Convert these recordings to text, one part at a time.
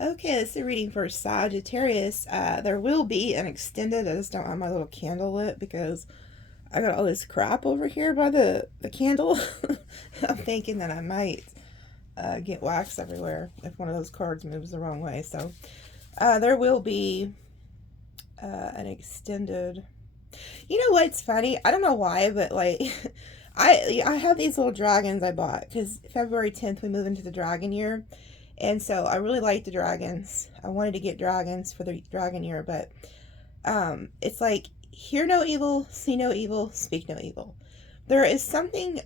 Okay, this is a reading for Sagittarius. There will be an extended. I just don't have my little candle lit because I got all this crap over here by the candle. I'm thinking that I might get wax everywhere if one of those cards moves the wrong way. So there will be an extended. You know what's funny? I don't know why, but like I have these little dragons I bought because February 10th we move into the dragon year. And so I really like the dragons. I wanted to get dragons for the dragon year, but it's like hear no evil, see no evil, speak no evil. There is something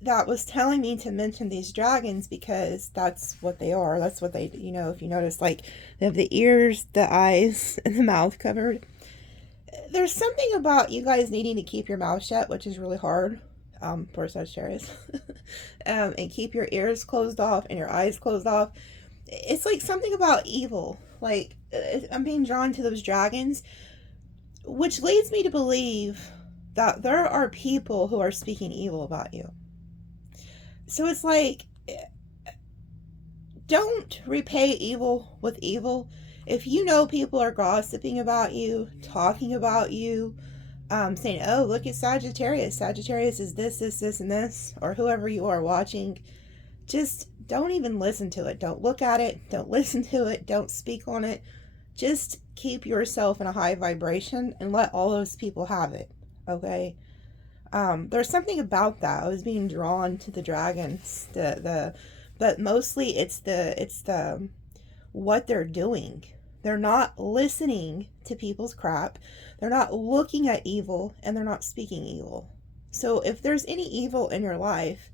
that was telling me to mention these dragons because that's what they are. That's what they, if you notice, like they have the ears, the eyes, and the mouth covered. There's something about you guys needing to keep your mouth shut, which is really hard for Sagittarius, and keep your ears closed off and your eyes closed off. It's like something about evil. Like I'm being drawn to those dragons, which leads me to believe that there are people who are speaking evil about you. So it's like, don't repay evil with evil. If you know people are gossiping about you, talking about you, saying, oh, look at Sagittarius. Sagittarius is this, and this, or whoever you are watching, just don't even listen to it. Don't look at it. Don't listen to it. Don't speak on it. Just keep yourself in a high vibration and let all those people have it. Okay? There's something about that. I was being drawn to the dragons. But mostly it's the what they're doing. They're not listening to people's crap. They're not looking at evil, and they're not speaking evil. So if there's any evil in your life,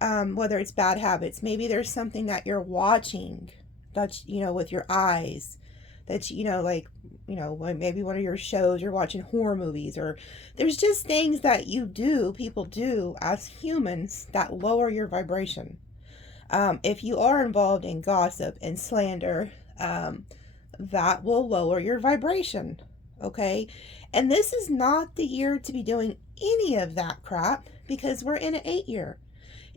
whether it's bad habits, maybe there's something that you're watching that's, with your eyes, that's, maybe one of your shows, you're watching horror movies, or there's just things that people do as humans that lower your vibration. If you are involved in gossip and slander, that will lower your vibration. Okay? And this is not the year to be doing any of that crap because we're in an 8-year.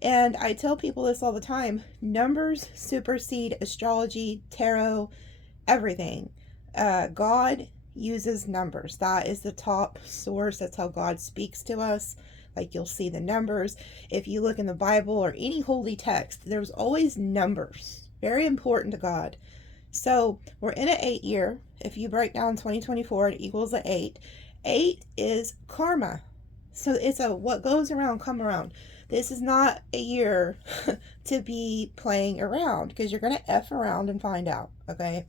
And I tell people this all the time, numbers supersede astrology, tarot, everything. God uses numbers. That is the top source. That's how God speaks to us. Like you'll see the numbers. If you look in the Bible or any holy text, there's always numbers. Very important to God. So we're in an 8-year. If you break down 2024, it equals an 8. 8 is karma. So it's a what goes around, come around. This is not a year to be playing around because you're going to F around and find out. Okay.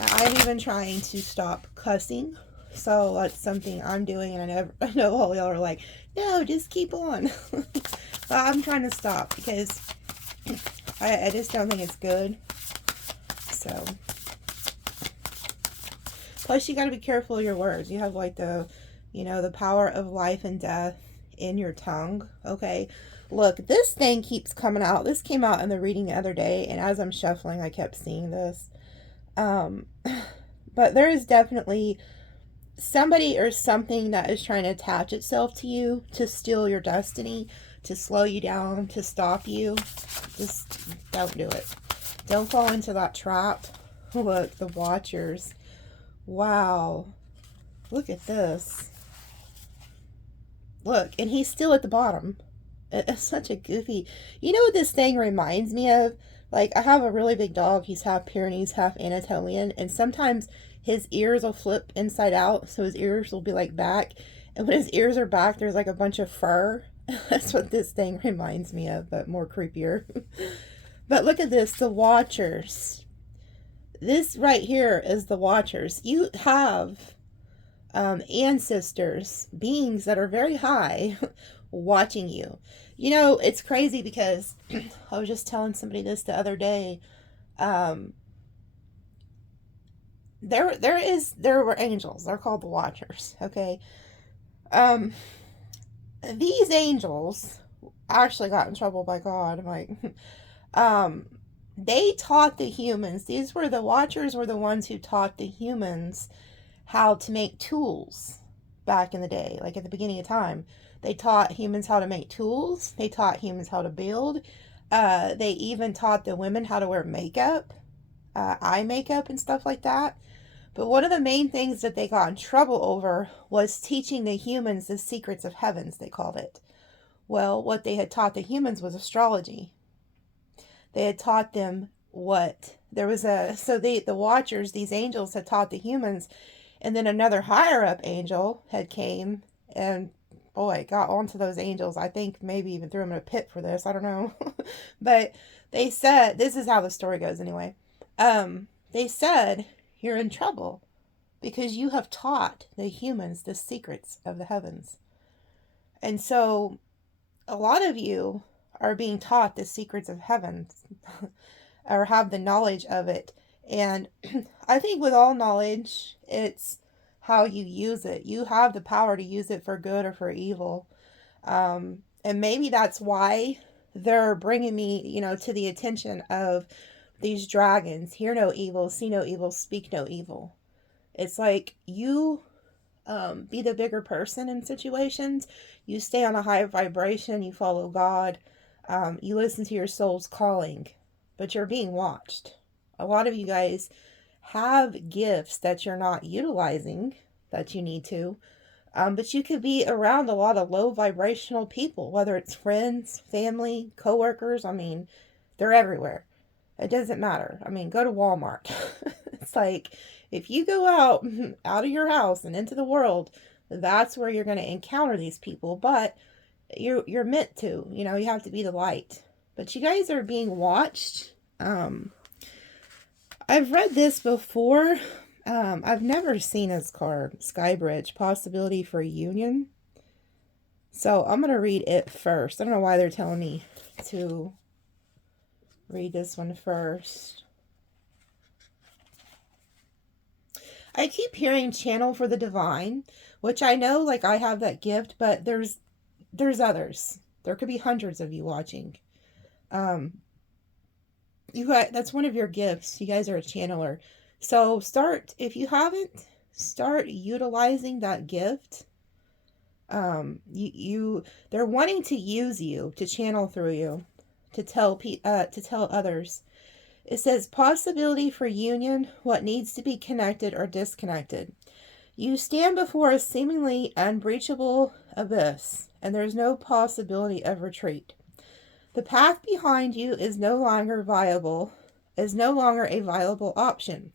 I'm even trying to stop cussing. So that's something I'm doing, and I know all y'all are like, no, just keep on. But I'm trying to stop because I just don't think it's good. So, plus you got to be careful of your words. You have like the power of life and death in your tongue. Okay. Look, this thing keeps coming out. This came out in the reading the other day, and as I'm shuffling, I kept seeing this. But there is definitely somebody or something that is trying to attach itself to you to steal your destiny, to slow you down, to stop you. Just don't do it. Don't fall into that trap. Look, the Watchers. Wow. Look at this. Look, and he's still at the bottom. It's such a goofy... You know what this thing reminds me of? Like, I have a really big dog. He's half Pyrenees, half Anatolian. And sometimes his ears will flip inside out. So his ears will be like back. And when his ears are back, there's like a bunch of fur. That's what this thing reminds me of, but more creepier. But look at this. The Watchers. This right here is the Watchers. You have ancestors, beings that are very high, watching you. It's crazy because I was just telling somebody this the other day. There were angels. They're called the Watchers. Okay. These angels actually got in trouble by God. I'm like, they taught the humans. The Watchers were the ones who taught the humans how to make tools back in the day, like at the beginning of time. They taught humans how to make tools. They taught humans how to build. They even taught the women how to wear makeup. eye makeup and stuff like that. But one of the main things that they got in trouble over was teaching the humans the secrets of heavens, they called it. Well, what they had taught the humans was astrology. They had taught them what there was a so the watchers, these angels had taught the humans, and then another higher up angel had came and boy, got onto those angels. I think maybe even threw them in a pit for this. I don't know. But they said this is how the story goes anyway. They said you're in trouble because you have taught the humans the secrets of the heavens. And so a lot of you are being taught the secrets of heaven or have the knowledge of it. And I think with all knowledge, it's how you use it. You have the power to use it for good or for evil. And maybe that's why they're bringing me, to the attention of these dragons. Hear no evil, see no evil, speak no evil. It's like you be the bigger person in situations. You stay on a high vibration. You follow God. You listen to your soul's calling, but you're being watched. A lot of you guys have gifts that you're not utilizing that you need to. But you could be around a lot of low vibrational people, whether it's friends, family, coworkers. I mean, they're everywhere. It doesn't matter. I mean, go to Walmart. It's like if you go out of your house and into the world, that's where you're going to encounter these people. But you're meant to, you have to be the light. But you guys are being watched. I've read this before. I've never seen this card, Skybridge, possibility for union. So I'm going to read it first. I don't know why they're telling me to read this one first. I keep hearing channel for the divine, which I know like I have that gift, but there's others. There could be hundreds of you watching. You guys, that's one of your gifts. You guys are a channeler. So if you haven't, start utilizing that gift. They're wanting to use you, to channel through you, to tell others. It says possibility for union, what needs to be connected or disconnected. You stand before a seemingly unbreachable abyss, and there's no possibility of retreat. The path behind you is no longer a viable option.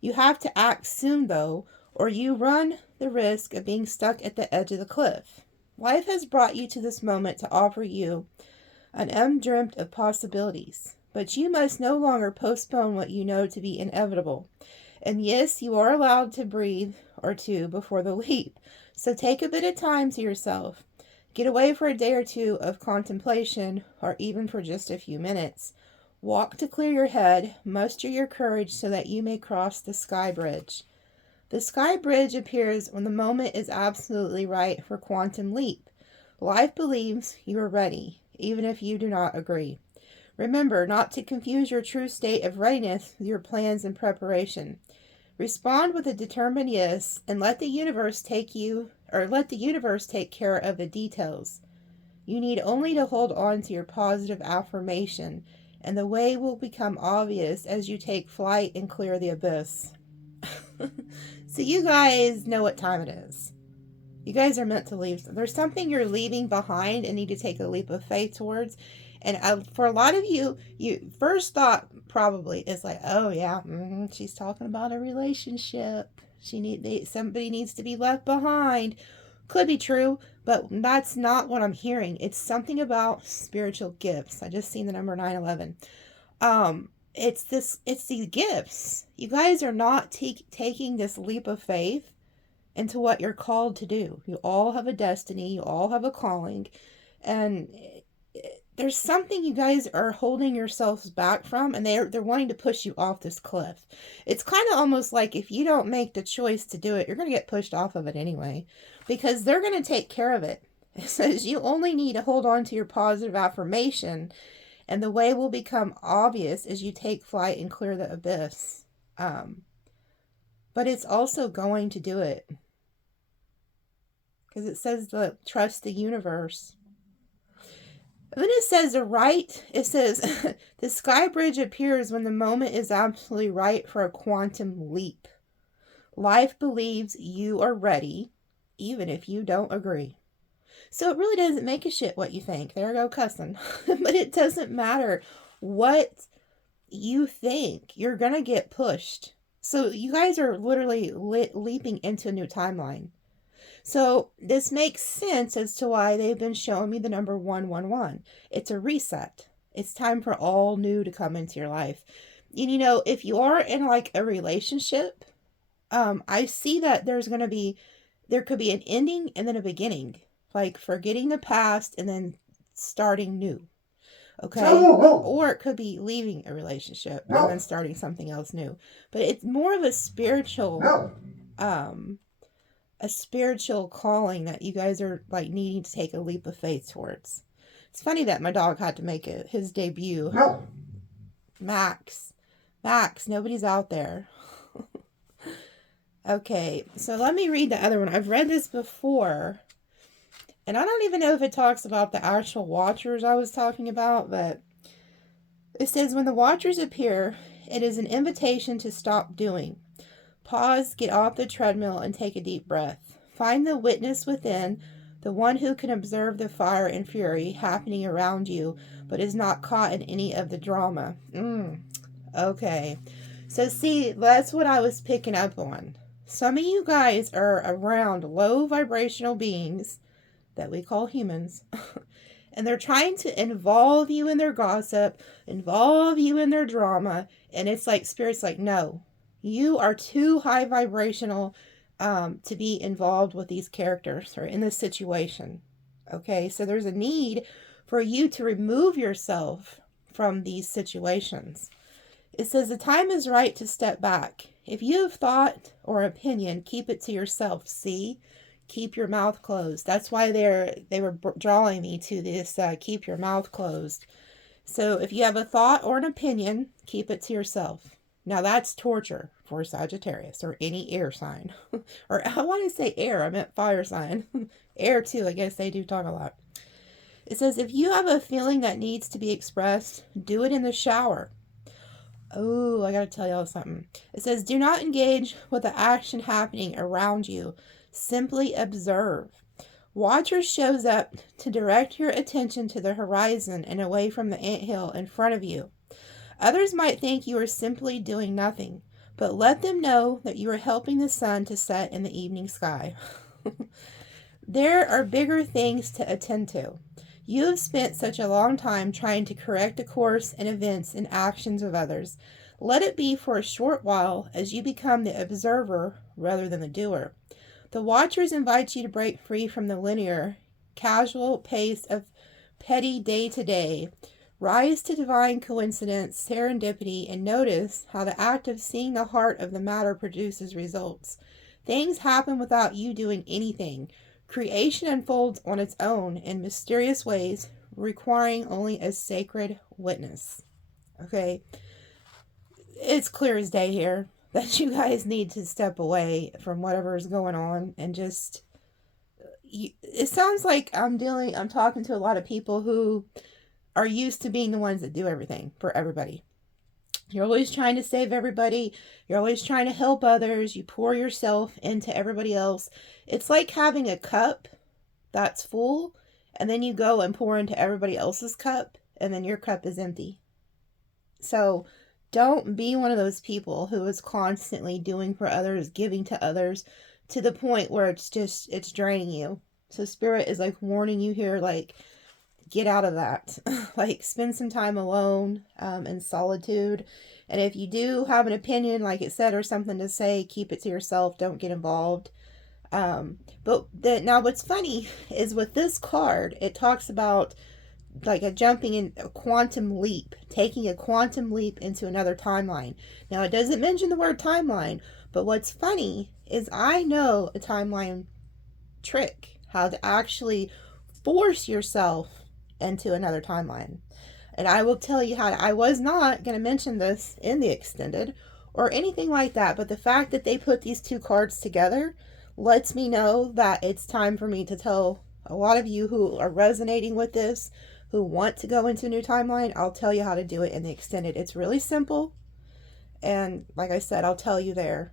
You have to act soon, though, or you run the risk of being stuck at the edge of the cliff. Life has brought you to this moment to offer you an undreamt of possibilities, but you must no longer postpone what you know to be inevitable. And yes, you are allowed to breathe or two before the leap, so take a bit of time to yourself. Get away for a day or two of contemplation, or even for just a few minutes. Walk to clear your head, muster your courage so that you may cross the sky bridge. The sky bridge appears when the moment is absolutely right for quantum leap. Life believes you are ready, even if you do not agree. Remember not to confuse your true state of readiness with your plans and preparation. Respond with a determined yes, and let the universe take care of the details. You need only to hold on to your positive affirmation, and the way will become obvious as you take flight and clear the abyss. So you guys know what time it is. You guys are meant to leave. There's something you're leaving behind and need to take a leap of faith towards. And for a lot of you, first thought probably is like, oh yeah, she's talking about a relationship. Somebody needs to be left behind. Could be true, but that's not what I'm hearing. It's something about spiritual gifts. I just seen the number 911. It's these gifts. You guys are not taking this leap of faith into what you're called to do. You all have a destiny. You all have a calling, and there's something you guys are holding yourselves back from, and they're wanting to push you off this cliff. It's kind of almost like if you don't make the choice to do it, you're going to get pushed off of it anyway, because they're going to take care of it. It says you only need to hold on to your positive affirmation, and the way will become obvious as you take flight and clear the abyss. But it's also going to do it, because it says to trust the universe. And then it says the sky bridge appears when the moment is absolutely right for a quantum leap. Life believes you are ready, even if you don't agree. So it really doesn't make a shit what you think. There I go cussing. But it doesn't matter what you think. You're going to get pushed. So you guys are literally leaping into a new timeline. So this makes sense as to why they've been showing me the number 111. It's a reset. It's time for all new to come into your life. And you know, if you are in like a relationship, I see that there could be an ending and then a beginning. Like forgetting the past and then starting new. Okay? Or it could be leaving a relationship and then starting something else new. But it's more of a spiritual calling that you guys are like needing to take a leap of faith towards. It's funny that my dog had to make his debut. Max, nobody's out there. Okay, so let me read the other one. I've read this before, and I don't even know if it talks about the actual watchers I was talking about, but it says, when the watchers appear, it is an invitation to stop doing. Pause, get off the treadmill, and take a deep breath. Find the witness within, the one who can observe the fire and fury happening around you, but is not caught in any of the drama. Okay. So see, that's what I was picking up on. Some of you guys are around low vibrational beings that we call humans, and they're trying to involve you in their gossip, involve you in their drama, and it's like Spirit's like, no, you are too high vibrational to be involved with these characters or in this situation. Okay, so there's a need for you to remove yourself from these situations. It says the time is right to step back. If you have thought or opinion, keep it to yourself. See? Keep your mouth closed. That's why they were drawing me to this keep your mouth closed. So if you have a thought or an opinion, keep it to yourself. Now that's torture for Sagittarius or any air sign. Or I want to say air, I meant fire sign. Air too, I guess they do talk a lot. It says if you have a feeling that needs to be expressed, do it in the shower. Oh, I gotta tell y'all something. It says, do not engage with the action happening around you. Simply observe. Watcher shows up to direct your attention to the horizon and away from the anthill in front of you. Others might think you are simply doing nothing, but let them know that you are helping the sun to set in the evening sky. There are bigger things to attend to. You have spent such a long time trying to correct the course and events and actions of others. Let it be for a short while as you become the observer rather than the doer. The watchers invite you to break free from the linear, casual pace of petty day-to-day. Rise to divine coincidence, serendipity, and notice how the act of seeing the heart of the matter produces results. Things happen without you doing anything. Creation unfolds on its own in mysterious ways, requiring only a sacred witness. Okay? It's clear as day here that you guys need to step away from whatever is going on and just... It sounds like I'm talking to a lot of people who are used to being the ones that do everything for everybody. You're always trying to save everybody. You're always trying to help others. You pour yourself into everybody else. It's like having a cup that's full, and then you go and pour into everybody else's cup, and then your cup is empty. So don't be one of those people who is constantly doing for others, giving to others, to the point where it's draining you. So Spirit is like warning you here, like, get out of that. Like, spend some time alone, in solitude. And if you do have an opinion, like it said, or something to say, keep it to yourself. Don't get involved. Now what's funny is with this card, it talks about like a jumping in a quantum leap, taking a quantum leap into another timeline. Now it doesn't mention the word timeline, but what's funny is I know a timeline trick, how to actually force yourself into another timeline. And I will tell you how I was not going to mention this in the extended or anything like that, but the fact that they put these two cards together lets me know that it's time for me to tell a lot of you who are resonating with this who want to go into a new timeline, I'll tell you how to do it in the extended. It's really simple. And like I said, I'll tell you there.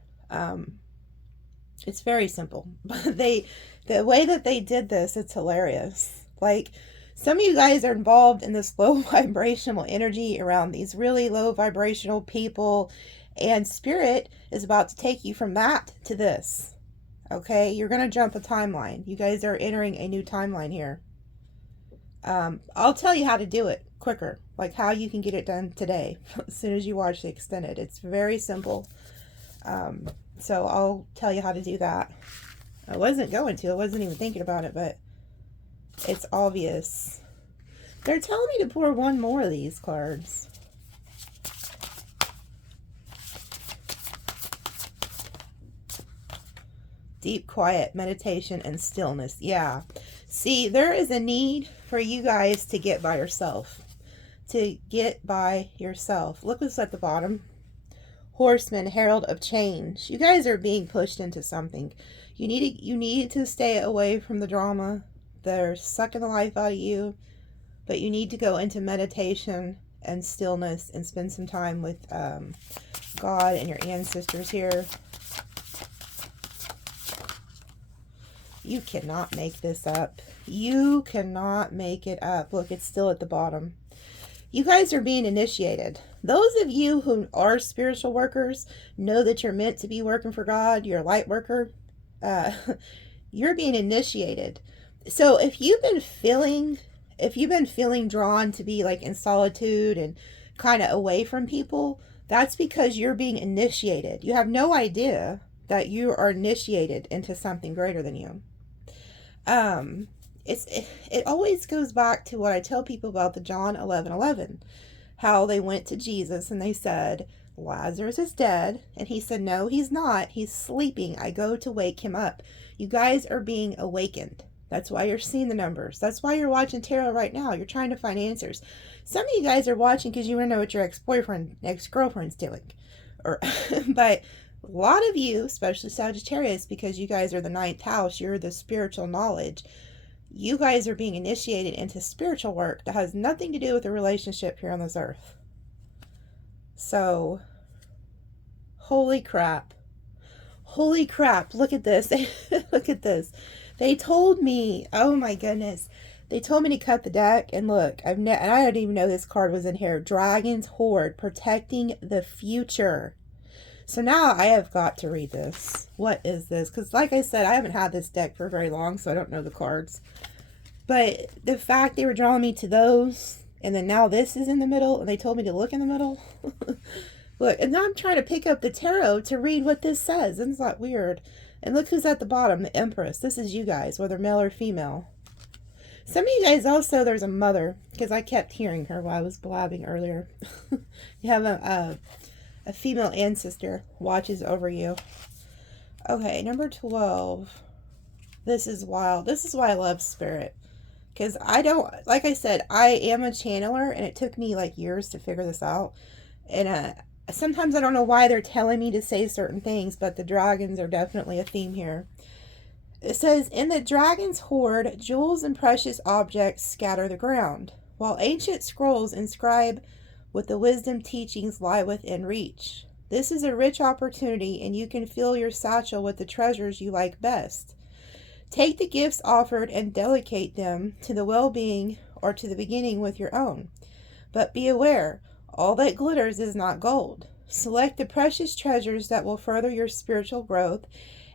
It's very simple. But the way that they did this, it's hilarious. Like, some of you guys are involved in this low vibrational energy around these really low vibrational people, and Spirit is about to take you from that to this. Okay, you're going to jump a timeline. You guys are entering a new timeline here. I'll tell you how to do it quicker, like how you can get it done today as soon as you watch the extended. It's very simple. So I'll tell you how to do that. I wasn't going to. I wasn't even thinking about it, but it's obvious. They're telling me to pour one more of these cards. Deep quiet, meditation, and stillness. Yeah. See, there is a need for you guys to get by yourself. To get by yourself. Look what's at the bottom. Horseman, herald of change. You guys are being pushed into something. You need to stay away from the drama. They're sucking the life out of you. But you need to go into meditation and stillness and spend some time with God and your ancestors here. You cannot make this up. You cannot make it up. Look, it's still at the bottom. You guys are being initiated. Those of you who are spiritual workers know that you're meant to be working for God. You're a light worker. You're being initiated. So if you've been feeling drawn to be like in solitude and kind of away from people, that's because you're being initiated. You have no idea that you are initiated into something greater than you. It always goes back to what I tell people about the John 11:11, how they went to Jesus and they said, Lazarus is dead. And he said, no, he's not. He's sleeping. I go to wake him up. You guys are being awakened. That's why you're seeing the numbers. That's why you're watching tarot right now. You're trying to find answers. Some of you guys are watching because you want to know what your ex-girlfriend's doing. But a lot of you, especially Sagittarius, because you guys are the 9th house, you're the spiritual knowledge. You guys are being initiated into spiritual work that has nothing to do with a relationship here on this earth. So, holy crap. Holy crap. Look at this. Look at this. They told me, oh my goodness. They told me to cut the deck, and look, and I didn't even know this card was in here. Dragon's Hoard, protecting the future. So now I have got to read this. What is this? Because like I said, I haven't had this deck for very long, so I don't know the cards. But the fact they were drawing me to those, and then now this is in the middle, and they told me to look in the middle. Look, and now I'm trying to pick up the tarot to read what this says. Isn't that weird? And look who's at the bottom, the Empress. This is you guys, whether male or female. Some of you guys also, there's a mother, because I kept hearing her while I was blabbing earlier. You have a female ancestor watches over you. Okay, number 12. This is wild. This is why I love Spirit. Because I don't, like I said, I am a channeler, and it took me like years to figure this out. And sometimes I don't know why they're telling me to say certain things, but the dragons are definitely a theme here. It says, in the dragon's hoard, jewels and precious objects scatter the ground, while ancient scrolls inscribe with the wisdom teachings lie within reach. This is a rich opportunity, and you can fill your satchel with the treasures you like best. Take the gifts offered and delegate them to the well-being or to the beginning with your own. But be aware, all that glitters is not gold. Select the precious treasures that will further your spiritual growth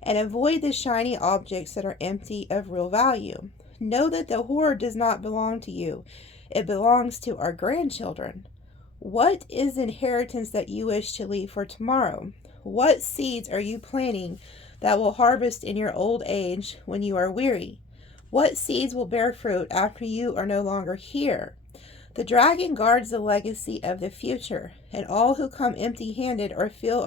and avoid the shiny objects that are empty of real value. Know that the hoard does not belong to you. It belongs to our grandchildren. What is inheritance that you wish to leave for tomorrow? What seeds are you planting that will harvest in your old age when you are weary? What seeds will bear fruit after you are no longer here? The dragon guards the legacy of the future, and all who come empty-handed or fill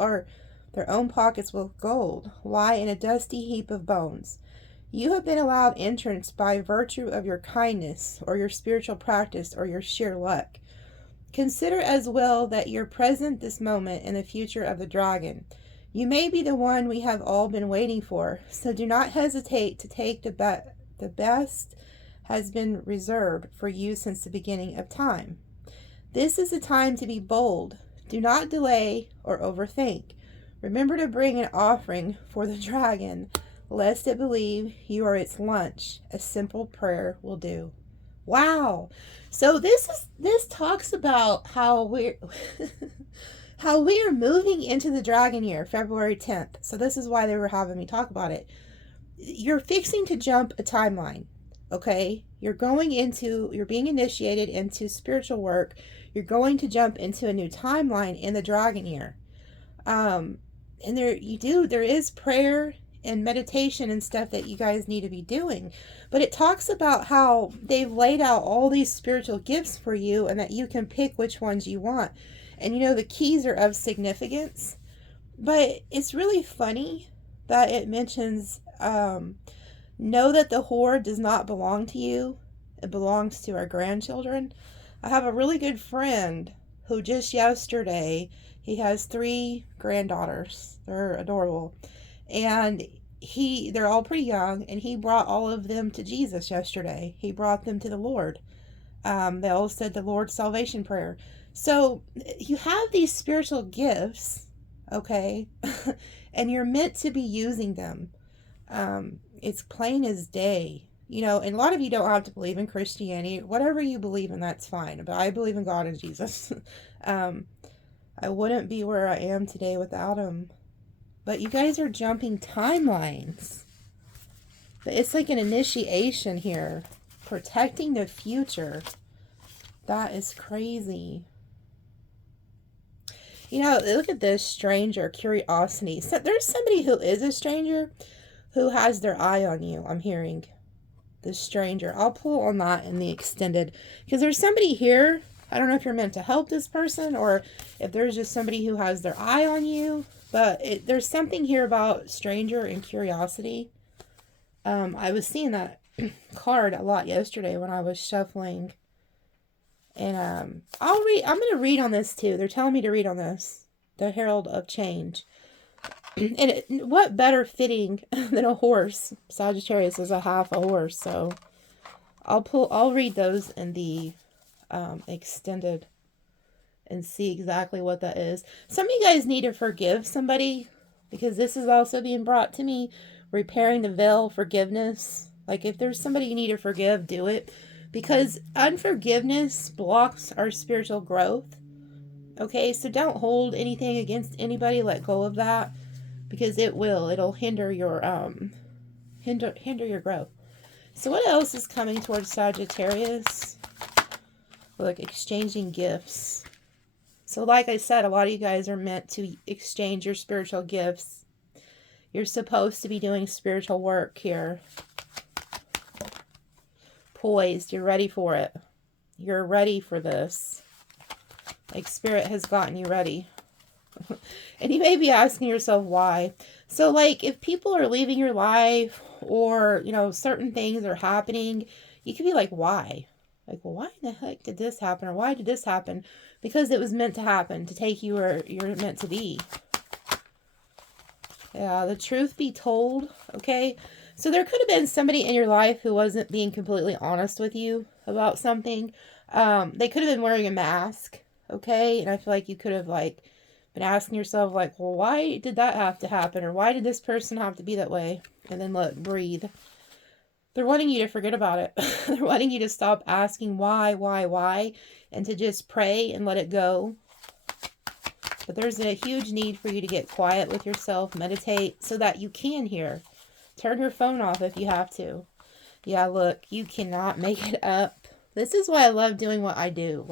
their own pockets with gold lie in a dusty heap of bones. You have been allowed entrance by virtue of your kindness, or your spiritual practice, or your sheer luck. Consider as well that you're present this moment in the future of the dragon. You may be the one we have all been waiting for, so do not hesitate to take the best has been reserved for you since the beginning of time. This is a time to be bold. Do not delay or overthink. Remember to bring an offering for the dragon, lest it believe you are its lunch. A simple prayer will do. Wow. So this talks about how we're how we are moving into the dragon year, February 10th. So this is why they were having me talk about it. You're fixing to jump a timeline. Okay? You're being initiated into spiritual work. You're going to jump into a new timeline in the dragon year. And there is prayer and meditation and stuff that you guys need to be doing. But it talks about how they've laid out all these spiritual gifts for you and that you can pick which ones you want. And the keys are of significance. But it's really funny that it mentions, know that the hoard does not belong to you. It belongs to our grandchildren. I have a really good friend who just yesterday, he has 3 granddaughters. They're adorable. And they're all pretty young, and he brought all of them to Jesus yesterday. He brought them to the Lord. They all said the Lord's salvation prayer. So you have these spiritual gifts, okay? And you're meant to be using them. It's plain as day. And a lot of you don't have to believe in Christianity. Whatever you believe in, that's fine. But I believe in God and Jesus. I wouldn't be where I am today without him. But you guys are jumping timelines. But it's like an initiation here. Protecting the future. That is crazy. Look at this stranger, curiosity. So there's somebody who is a stranger who has their eye on you, I'm hearing. The stranger. I'll pull on that in the extended. Because there's somebody here. I don't know if you're meant to help this person or if there's just somebody who has their eye on you. But there's something here about stranger and curiosity. I was seeing that card a lot yesterday when I was shuffling. And I'm going to read on this too. They're telling me to read on this. The Herald of Change. And what better fitting than a horse? Sagittarius is a half a horse, so I'll read those in the extended and see exactly what that is. Some of you guys need to forgive somebody because this is also being brought to me. Repairing the veil, forgiveness. Like if there's somebody you need to forgive, do it. Because unforgiveness blocks our spiritual growth. Okay, so don't hold anything against anybody. Let go of that. Because it'll hinder your hinder your growth. So what else is coming towards Sagittarius? Look, exchanging gifts. So like I said, a lot of you guys are meant to exchange your spiritual gifts. You're supposed to be doing spiritual work here. Poised, you're ready for it. You're ready for this. Like Spirit has gotten you ready. And you may be asking yourself why. So like if people are leaving your life or, certain things are happening, you could be like, why? Like, well, why the heck did this happen? Or why did this happen? Because it was meant to happen to take you where you're meant to be. Yeah, the truth be told, okay? So there could have been somebody in your life who wasn't being completely honest with you about something. They could have been wearing a mask, okay? And I feel like you could have been asking yourself well, why did that have to happen? Or why did this person have to be that way? And then look, breathe. They're wanting you to forget about it. They're wanting you to stop asking why, and to just pray and let it go. But there's a huge need for you to get quiet with yourself, meditate, so that you can hear. Turn your phone off if you have to. Yeah, look, you cannot make it up. This is why I love doing what I do.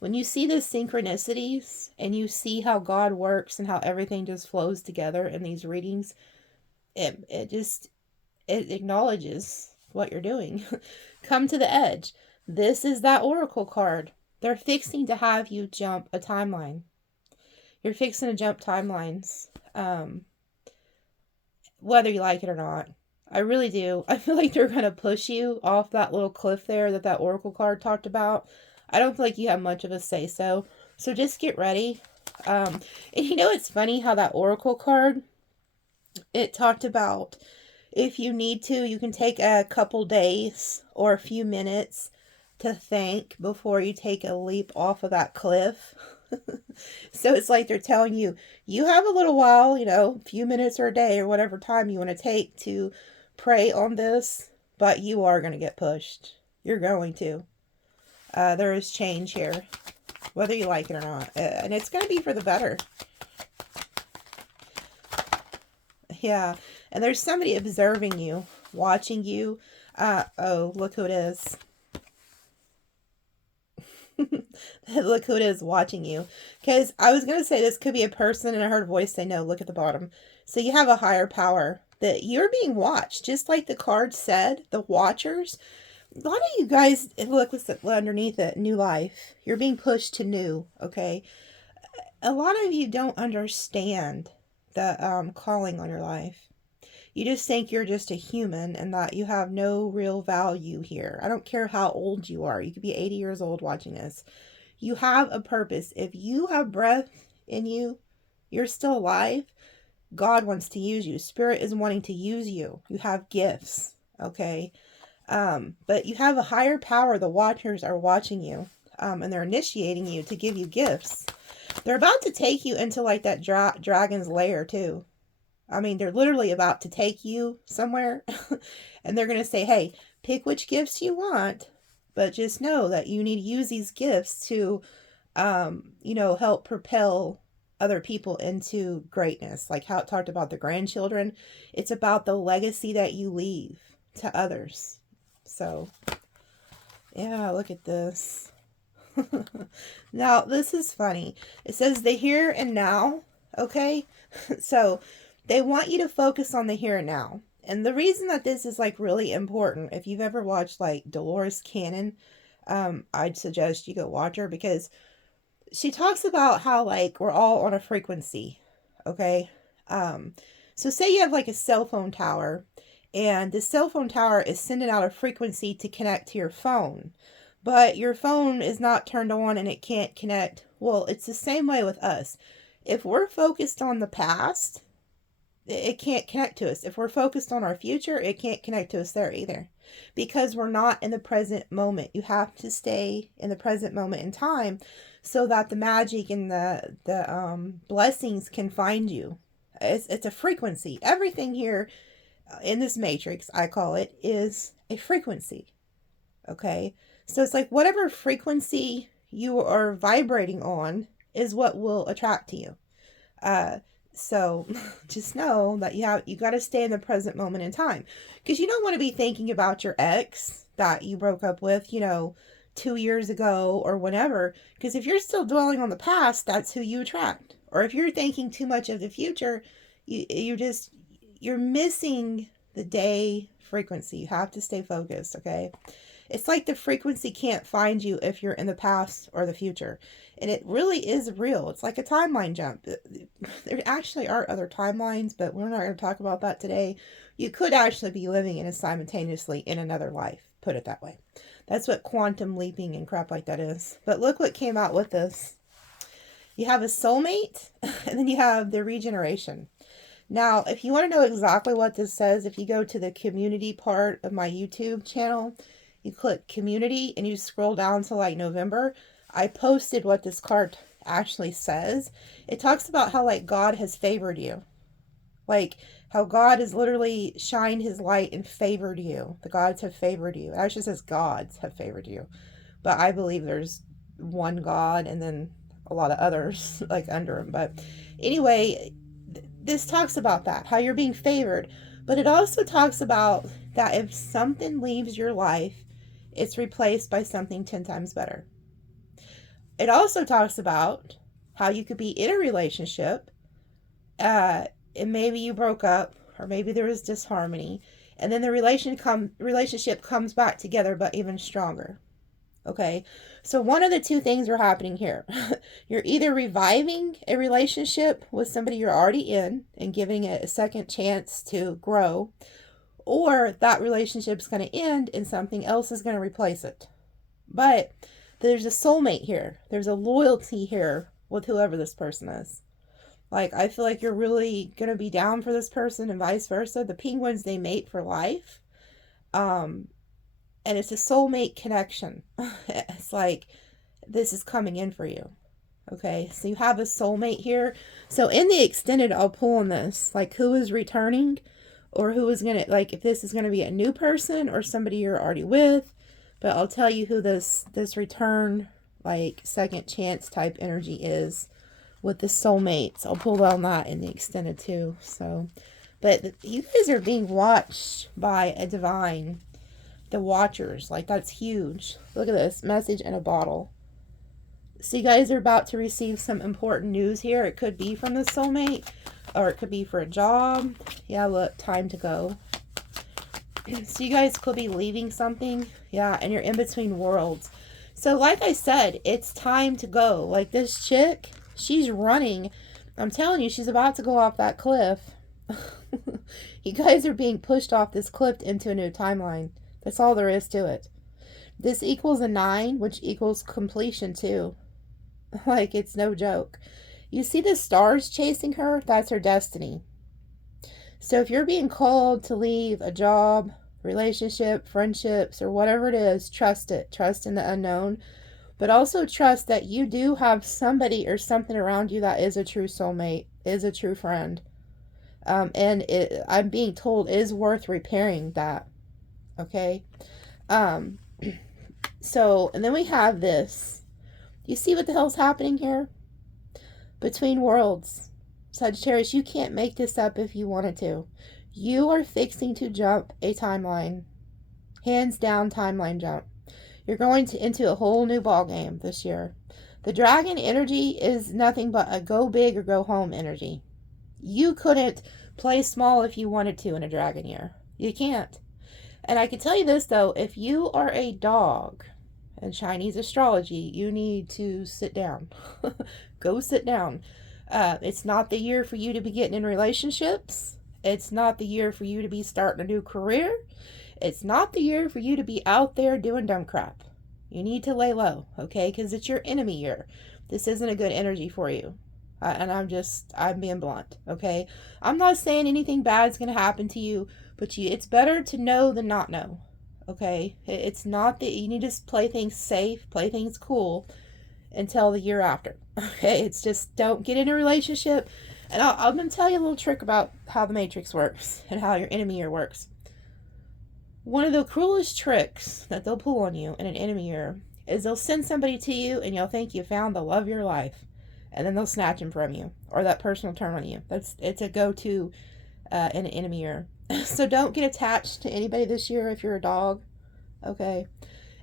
When you see the synchronicities and you see how God works and how everything just flows together in these readings, it acknowledges what you're doing. Come to the edge. This is that oracle card. They're fixing to have you jump a timeline. You're fixing to jump timelines. Whether you like it or not. I really do. I feel like they're going to push you off that little cliff there that oracle card talked about. I don't feel like you have much of a say-so. So just get ready. And it's funny how that oracle card, it talked about If you need to, you can take a couple days or a few minutes to think before you take a leap off of that cliff. So it's like they're telling you, you have a little while, a few minutes or a day or whatever time you want to take to pray on this, but you are going to get pushed. You're going to. There is change here, whether you like it or not. And it's going to be for the better. Yeah. And there's somebody observing you, watching you. Oh, look who it is. Look who it is watching you. Because I was going to say this could be a person, and I heard a voice say, no, look at the bottom. So you have a higher power that you're being watched. Just like the card said, the watchers. A lot of you guys, look underneath it, new life. You're being pushed to new, okay? A lot of you don't understand the calling on your life. You just think you're just a human and that you have no real value here. I don't care how old you are. You could be 80 years old watching this. You have a purpose. If you have breath in you, you're still alive. God wants to use you. Spirit is wanting to use you. You have gifts, okay? But you have a higher power. The watchers are watching you, and they're initiating you to give you gifts. They're about to take you into like that dragon's lair too. I mean, they're literally about to take you somewhere and they're going to say, hey, pick which gifts you want, but just know that you need to use these gifts to, help propel other people into greatness. Like how it talked about the grandchildren. It's about the legacy that you leave to others. So, yeah, look at this. Now, this is funny. It says the here and now, okay? So, they want you to focus on the here and now. And the reason that this is like really important, if you've ever watched like Dolores Cannon, I'd suggest you go watch her because she talks about how like we're all on a frequency, okay? So say you have like a cell phone tower and the cell phone tower is sending out a frequency to connect to your phone, but your phone is not turned on and it can't connect. Well, it's the same way with us. If we're focused on the past, it can't connect to us. If we're focused on our future, it can't connect to us there either. Because we're not in the present moment. You have to stay in the present moment in time so that the magic and the blessings can find you. It's a frequency. Everything here in this matrix, I call it, is a frequency. Okay? So it's like whatever frequency you are vibrating on is what will attract to you. So just know that you got to stay in the present moment in time because you don't want to be thinking about your ex that you broke up with, 2 years ago or whenever. Because if you're still dwelling on the past, that's who you attract. Or if you're thinking too much of the future, you're missing the day frequency. You have to stay focused. Okay. It's like the frequency can't find you if you're in the past or the future. And it really is real. It's like a timeline jump. There actually are other timelines, but we're not going to talk about that today. You could actually be living in it simultaneously in another life. Put it that way. That's what quantum leaping and crap like that is. But look what came out with this. You have a soulmate, and then you have the regeneration. Now, if you want to know exactly what this says, if you go to the community part of my YouTube channel, you click community and you scroll down to like November. I posted what this card actually says. It talks about how like God has favored you. Like how God has literally shined his light and favored you. The gods have favored you. It actually says gods have favored you. But I believe there's one God and then a lot of others like under him. But anyway, this talks about that, how you're being favored. But it also talks about that if something leaves your life, it's replaced by something 10 times better. It also talks about how you could be in a relationship and maybe you broke up or maybe there was disharmony and then the relationship comes back together but even stronger. Okay, so one of the two things are happening here. You're either reviving a relationship with somebody you're already in and giving it a second chance to grow, or that relationship's going to end and something else is going to replace it. But there's a soulmate here. There's a loyalty here with whoever this person is. Like, I feel like you're really going to be down for this person and vice versa. The penguins, they mate for life. Um, and it's a soulmate connection. It's like, this is coming in for you. Okay, so you have a soulmate here. So in the extended, I'll pull on this, like who is returning, or who is gonna, like if this is gonna be a new person or somebody you're already with. But I'll tell you who this return, like second chance type energy is with the soulmates. I'll pull on that in the extended too. So, but you guys are being watched by a divine, the watchers. Like, that's huge. Look at this message in a bottle. So you guys are about to receive some important news here. It could be from the soulmate, or it could be for a job. Yeah, look, time to go. So you guys could be leaving something. Yeah, and you're in between worlds. So like I said, it's time to go. Like this chick, she's running. I'm telling you, she's about to go off that cliff. You guys are being pushed off this cliff into a new timeline. That's all there is to it. This equals a 9, which equals completion too. Like, it's no joke. You see the stars chasing her? That's her destiny. So if you're being called to leave a job, relationship, friendships, or whatever it is, trust it. Trust in the unknown. But also trust that you do have somebody or something around you that is a true soulmate, is a true friend. And I'm being told is worth repairing that. Okay? So, and then we have this. You see what the hell's happening here? Between worlds. Sagittarius, you can't make this up if you wanted to. You are fixing to jump a timeline. Hands down timeline jump. You're going into a whole new ball game this year. The dragon energy is nothing but a go big or go home energy. You couldn't play small if you wanted to in a dragon year. You can't. And I can tell you this though, if you are a dog in Chinese astrology, you need to sit down. Go sit down. It's not the year for you to be getting in relationships. It's not the year for you to be starting a new career. It's not the year for you to be out there doing dumb crap. You need to lay low, okay? Because it's your enemy year. This isn't a good energy for you. And I'm being blunt, okay? I'm not saying anything bad's going to happen to you, but it's better to know than not know. Okay, it's not that you need to play things safe, play things cool until the year after. Okay, it's just don't get in a relationship. And I'm going to tell you a little trick about how the Matrix works and how your enemy year works. One of the cruelest tricks that they'll pull on you in an enemy year is they'll send somebody to you and you'll think you found the love of your life. And then they'll snatch him from you, or that person will turn on you. It's a go-to in an enemy year. So don't get attached to anybody this year if you're a dog, okay?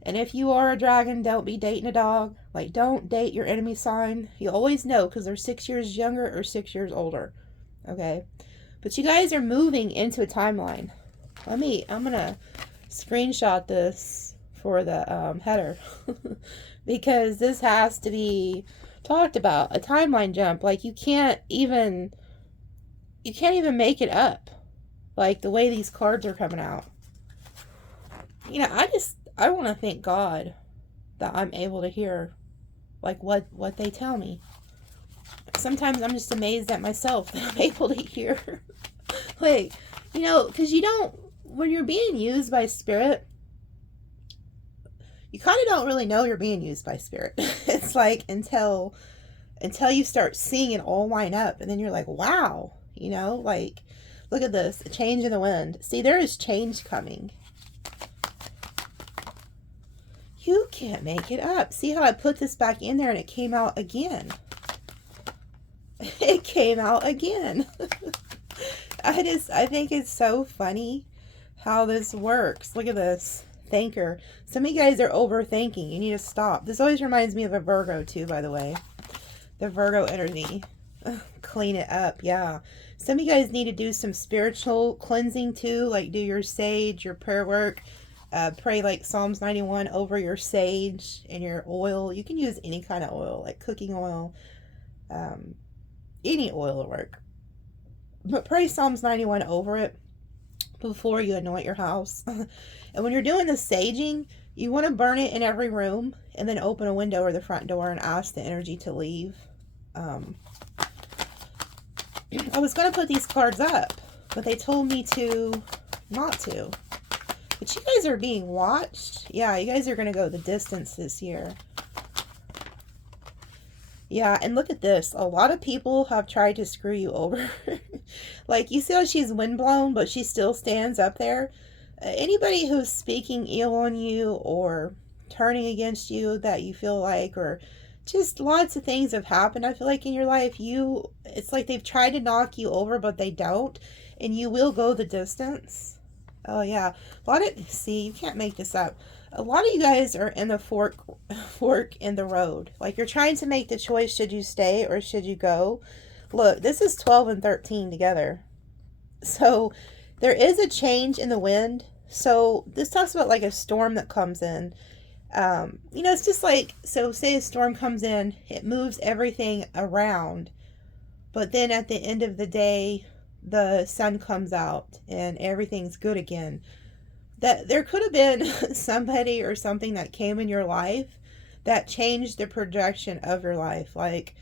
And if you are a dragon, don't be dating a dog. Like, don't date your enemy sign. You always know because they're 6 years younger or 6 years older, okay? But you guys are moving into a timeline. I'm going to screenshot this for the header because this has to be talked about. A timeline jump. Like, you can't even make it up. Like, the way these cards are coming out. You know, I want to thank God that I'm able to hear, like, what they tell me. Sometimes I'm just amazed at myself that I'm able to hear. Like, you know, because when you're being used by spirit, you kind of don't really know you're being used by spirit. It's like until you start seeing it all line up, and then you're like, wow, you know, like, look at this, a change in the wind. See, there is change coming. You can't make it up. See how I put this back in there and it came out again. It came out again. I think it's so funny how this works. Look at this. Thinker. Some of you guys are overthinking. You need to stop. This always reminds me of a Virgo too, by the way. The Virgo energy. Clean it up. Yeah. Some of you guys need to do some spiritual cleansing too. Like do your sage, your prayer work. Pray like Psalms 91 over your sage and your oil. You can use any kind of oil, like cooking oil. Any oil will work. But pray Psalms 91 over it before you anoint your house. And when you're doing the saging, you want to burn it in every room and then open a window or the front door and ask the energy to leave. I was going to put these cards up, but they told me to not to. But you guys are being watched. Yeah, you guys are going to go the distance this year. Yeah, and look at this. A lot of people have tried to screw you over. Like, you see how she's windblown, but she still stands up there? Anybody who's speaking ill on you or turning against you that you feel like, or just lots of things have happened, I feel like, in your life, it's like they've tried to knock you over, but they don't, and you will go the distance. Oh, yeah. See, you can't make this up. A lot of you guys are in the fork in the road. Like, you're trying to make the choice, should you stay or should you go? Look, this is 12 and 13 together. So there is a change in the wind. So this talks about like a storm that comes in. It's just like, so say a storm comes in, it moves everything around. But then at the end of the day, the sun comes out and everything's good again. That there could have been somebody or something that came in your life that changed the projection of your life. Like,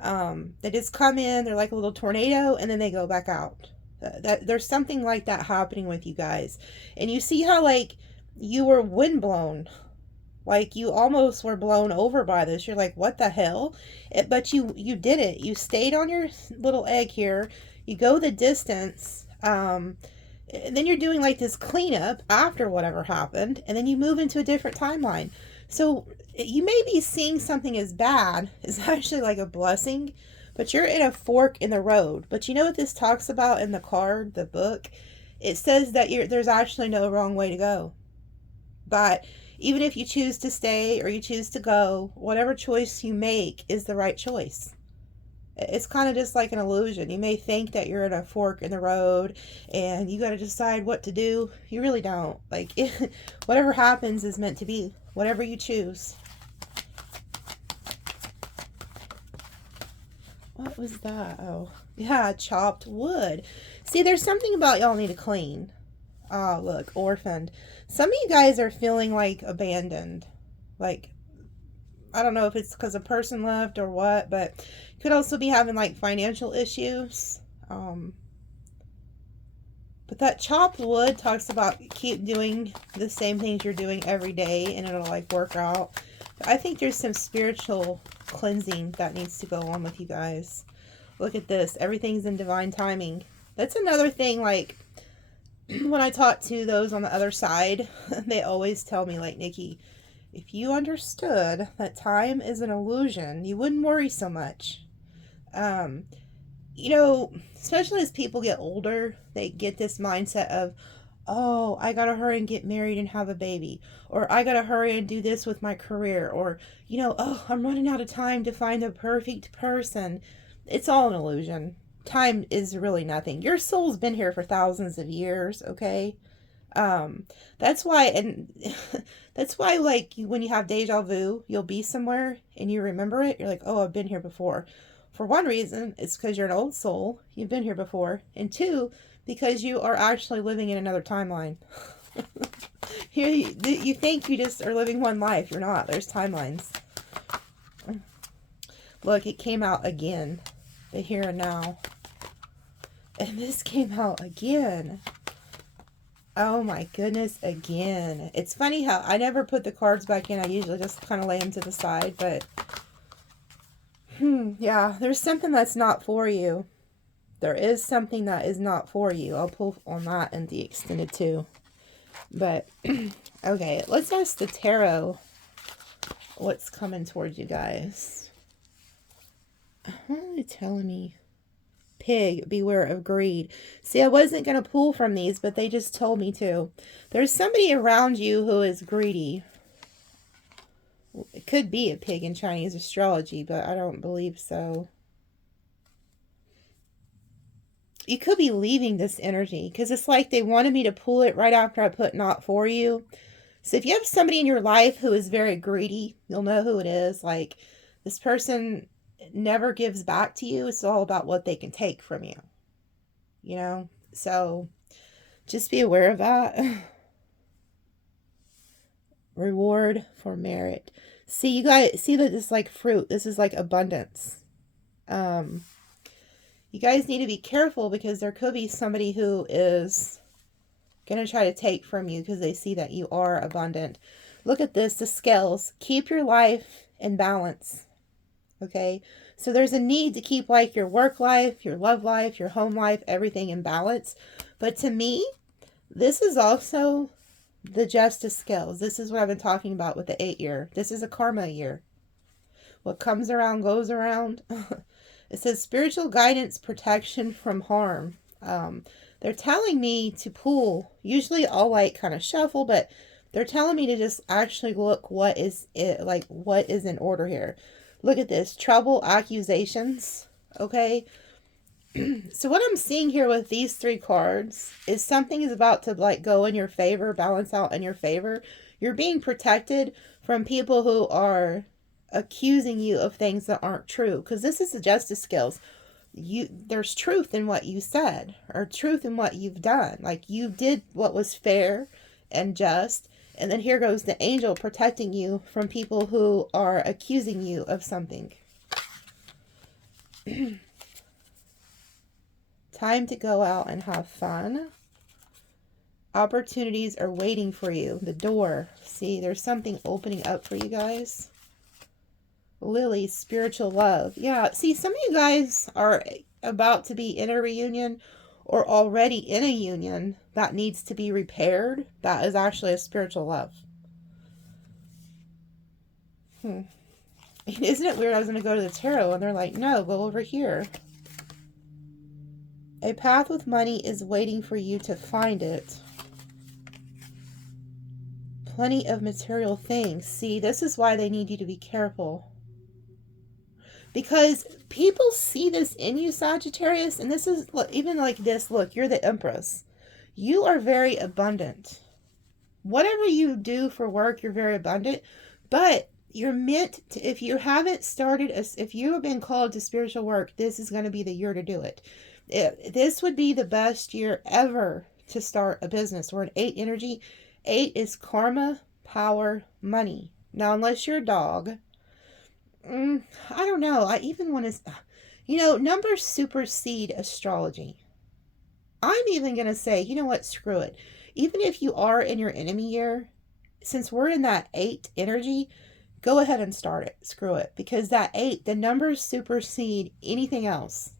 they just come in, they're like a little tornado, and then they go back out. There's something like that happening with you guys. And you see how, like, you were windblown. Like, you almost were blown over by this. You're like, what the hell? But you did it. You stayed on your little egg here. You go the distance. And then you're doing like this cleanup after whatever happened. And then you move into a different timeline. So you may be seeing something as bad is actually like a blessing. But you're in a fork in the road. But you know what this talks about in the card, the book? It says that there's actually no wrong way to go. But even if you choose to stay or you choose to go, whatever choice you make is the right choice. It's kind of just like an illusion. You may think that you're in a fork in the road and you got to decide what to do. You really don't. Like, whatever happens is meant to be. Whatever you choose. What was that? Oh, yeah, chopped wood. See, there's something about y'all need to clean. Oh, look, orphaned. Some of you guys are feeling like abandoned. Like, I don't know if it's because a person left or what, but you could also be having like financial issues. But that chopped wood talks about keep doing the same things you're doing every day and it'll like work out. I think there's some spiritual cleansing that needs to go on with you guys. Look at this. Everything's in divine timing. That's another thing, like, when I talk to those on the other side, they always tell me, like, Nikki, if you understood that time is an illusion, you wouldn't worry so much. Especially as people get older, they get this mindset of, oh, I gotta hurry and get married and have a baby. Or I gotta hurry and do this with my career. Or, oh, I'm running out of time to find the perfect person. It's all an illusion. Time is really nothing. Your soul's been here for thousands of years, okay? That's why, and that's why, like, when you have deja vu, you'll be somewhere and you remember it. You're like, oh, I've been here before. For one reason, it's because you're an old soul. You've been here before. And two, because you are actually living in another timeline. Here, you think you just are living one life. You're not. There's timelines. Look, it came out again. The here and now. And this came out again. Oh my goodness, again. It's funny how I never put the cards back in. I usually just kind of lay them to the side, but yeah, there's something that's not for you. There is something that is not for you. I'll pull on that in the extended too. But, okay, let's ask the tarot what's coming towards you guys. What are they telling me? Pig, beware of greed. See, I wasn't going to pull from these, but they just told me to. There's somebody around you who is greedy. It could be a pig in Chinese astrology, but I don't believe so. You could be leaving this energy because it's like they wanted me to pull it right after I put not for you. So if you have somebody in your life who is very greedy, you'll know who it is. Like, this person never gives back to you. It's all about what they can take from you. So just be aware of that. Reward for merit. See, you guys see that this is like fruit. This is like abundance. You guys need to be careful because there could be somebody who is going to try to take from you because they see that you are abundant. Look at this, the scales. Keep your life in balance. Okay? So there's a need to keep like your work life, your love life, your home life, everything in balance. But to me, this is also the justice scales. This is what I've been talking about with the 8-year. This is a karma year. What comes around goes around. It says spiritual guidance, protection from harm. They're telling me to pull. Usually I'll like kind of shuffle, but they're telling me to just actually look what is it, like what is in order here. Look at this. Trouble, accusations. Okay. So what I'm seeing here with these 3 cards is something is about to like go in your favor, balance out in your favor. You're being protected from people who are accusing you of things that aren't true, because this is the justice scales. There's truth in what you said, or truth in what you've done. Like you did what was fair and just, and then here goes the angel protecting you from people who are accusing you of something. Time to go out and have fun. Opportunities are waiting for you. The door. See, there's something opening up for you guys. Lily, spiritual love. Yeah, see, some of you guys are about to be in a reunion or already in a union that needs to be repaired. That is actually a spiritual love. Isn't it weird? I was going to go to the tarot and they're like, no, go over here. A path with money is waiting for you to find it. Plenty of material things. See, this is why they need you to be careful. Because people see this in you, Sagittarius, and this is even like this. Look, you're the Empress. You are very abundant. Whatever you do for work, you're very abundant. But you're meant to, if you haven't started, if you have been called to spiritual work, this is going to be the year to do it. This would be the best year ever to start a business. We're an 8 energy. 8 is karma, power, money. Now, unless you're a dog, I don't know. I even want to, numbers supersede astrology. I'm even going to say, you know what? Screw it. Even if you are in your enemy year, since we're in that 8 energy, go ahead and start it. Screw it. Because that 8, the numbers supersede anything else.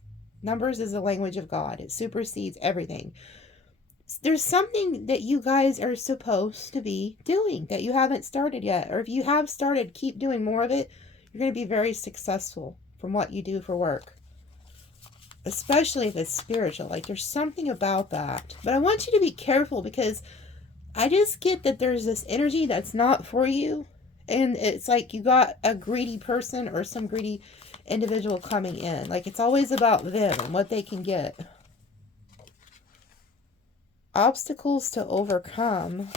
Numbers is the language of God. It supersedes everything. There's something that you guys are supposed to be doing that you haven't started yet. Or if you have started, keep doing more of it. You're going to be very successful from what you do for work. Especially if it's spiritual. Like there's something about that. But I want you to be careful because I just get that there's this energy that's not for you. And it's like you got a greedy person or some greedy individual coming in. Like it's always about them and what they can get. Obstacles to overcome.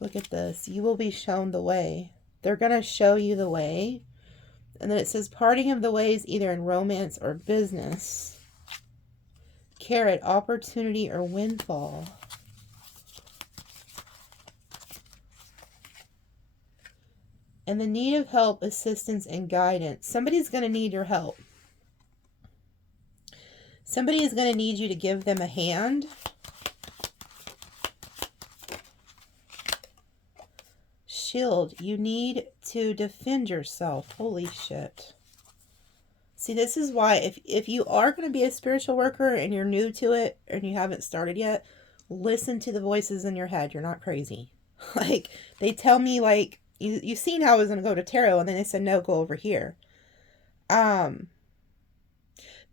Look at this. You will be shown the way. They're going to show you the way. And then it says parting of the ways either in romance or business. Carrot, opportunity or windfall. And the need of help, assistance, and guidance. Somebody's going to need your help. Somebody is going to need you to give them a hand. Shield, you need to defend yourself. Holy shit. See, this is why if you are going to be a spiritual worker and you're new to it and you haven't started yet, listen to the voices in your head. You're not crazy. Like, they tell me, like, you've seen how I was going to go to tarot and then they said, no, go over here.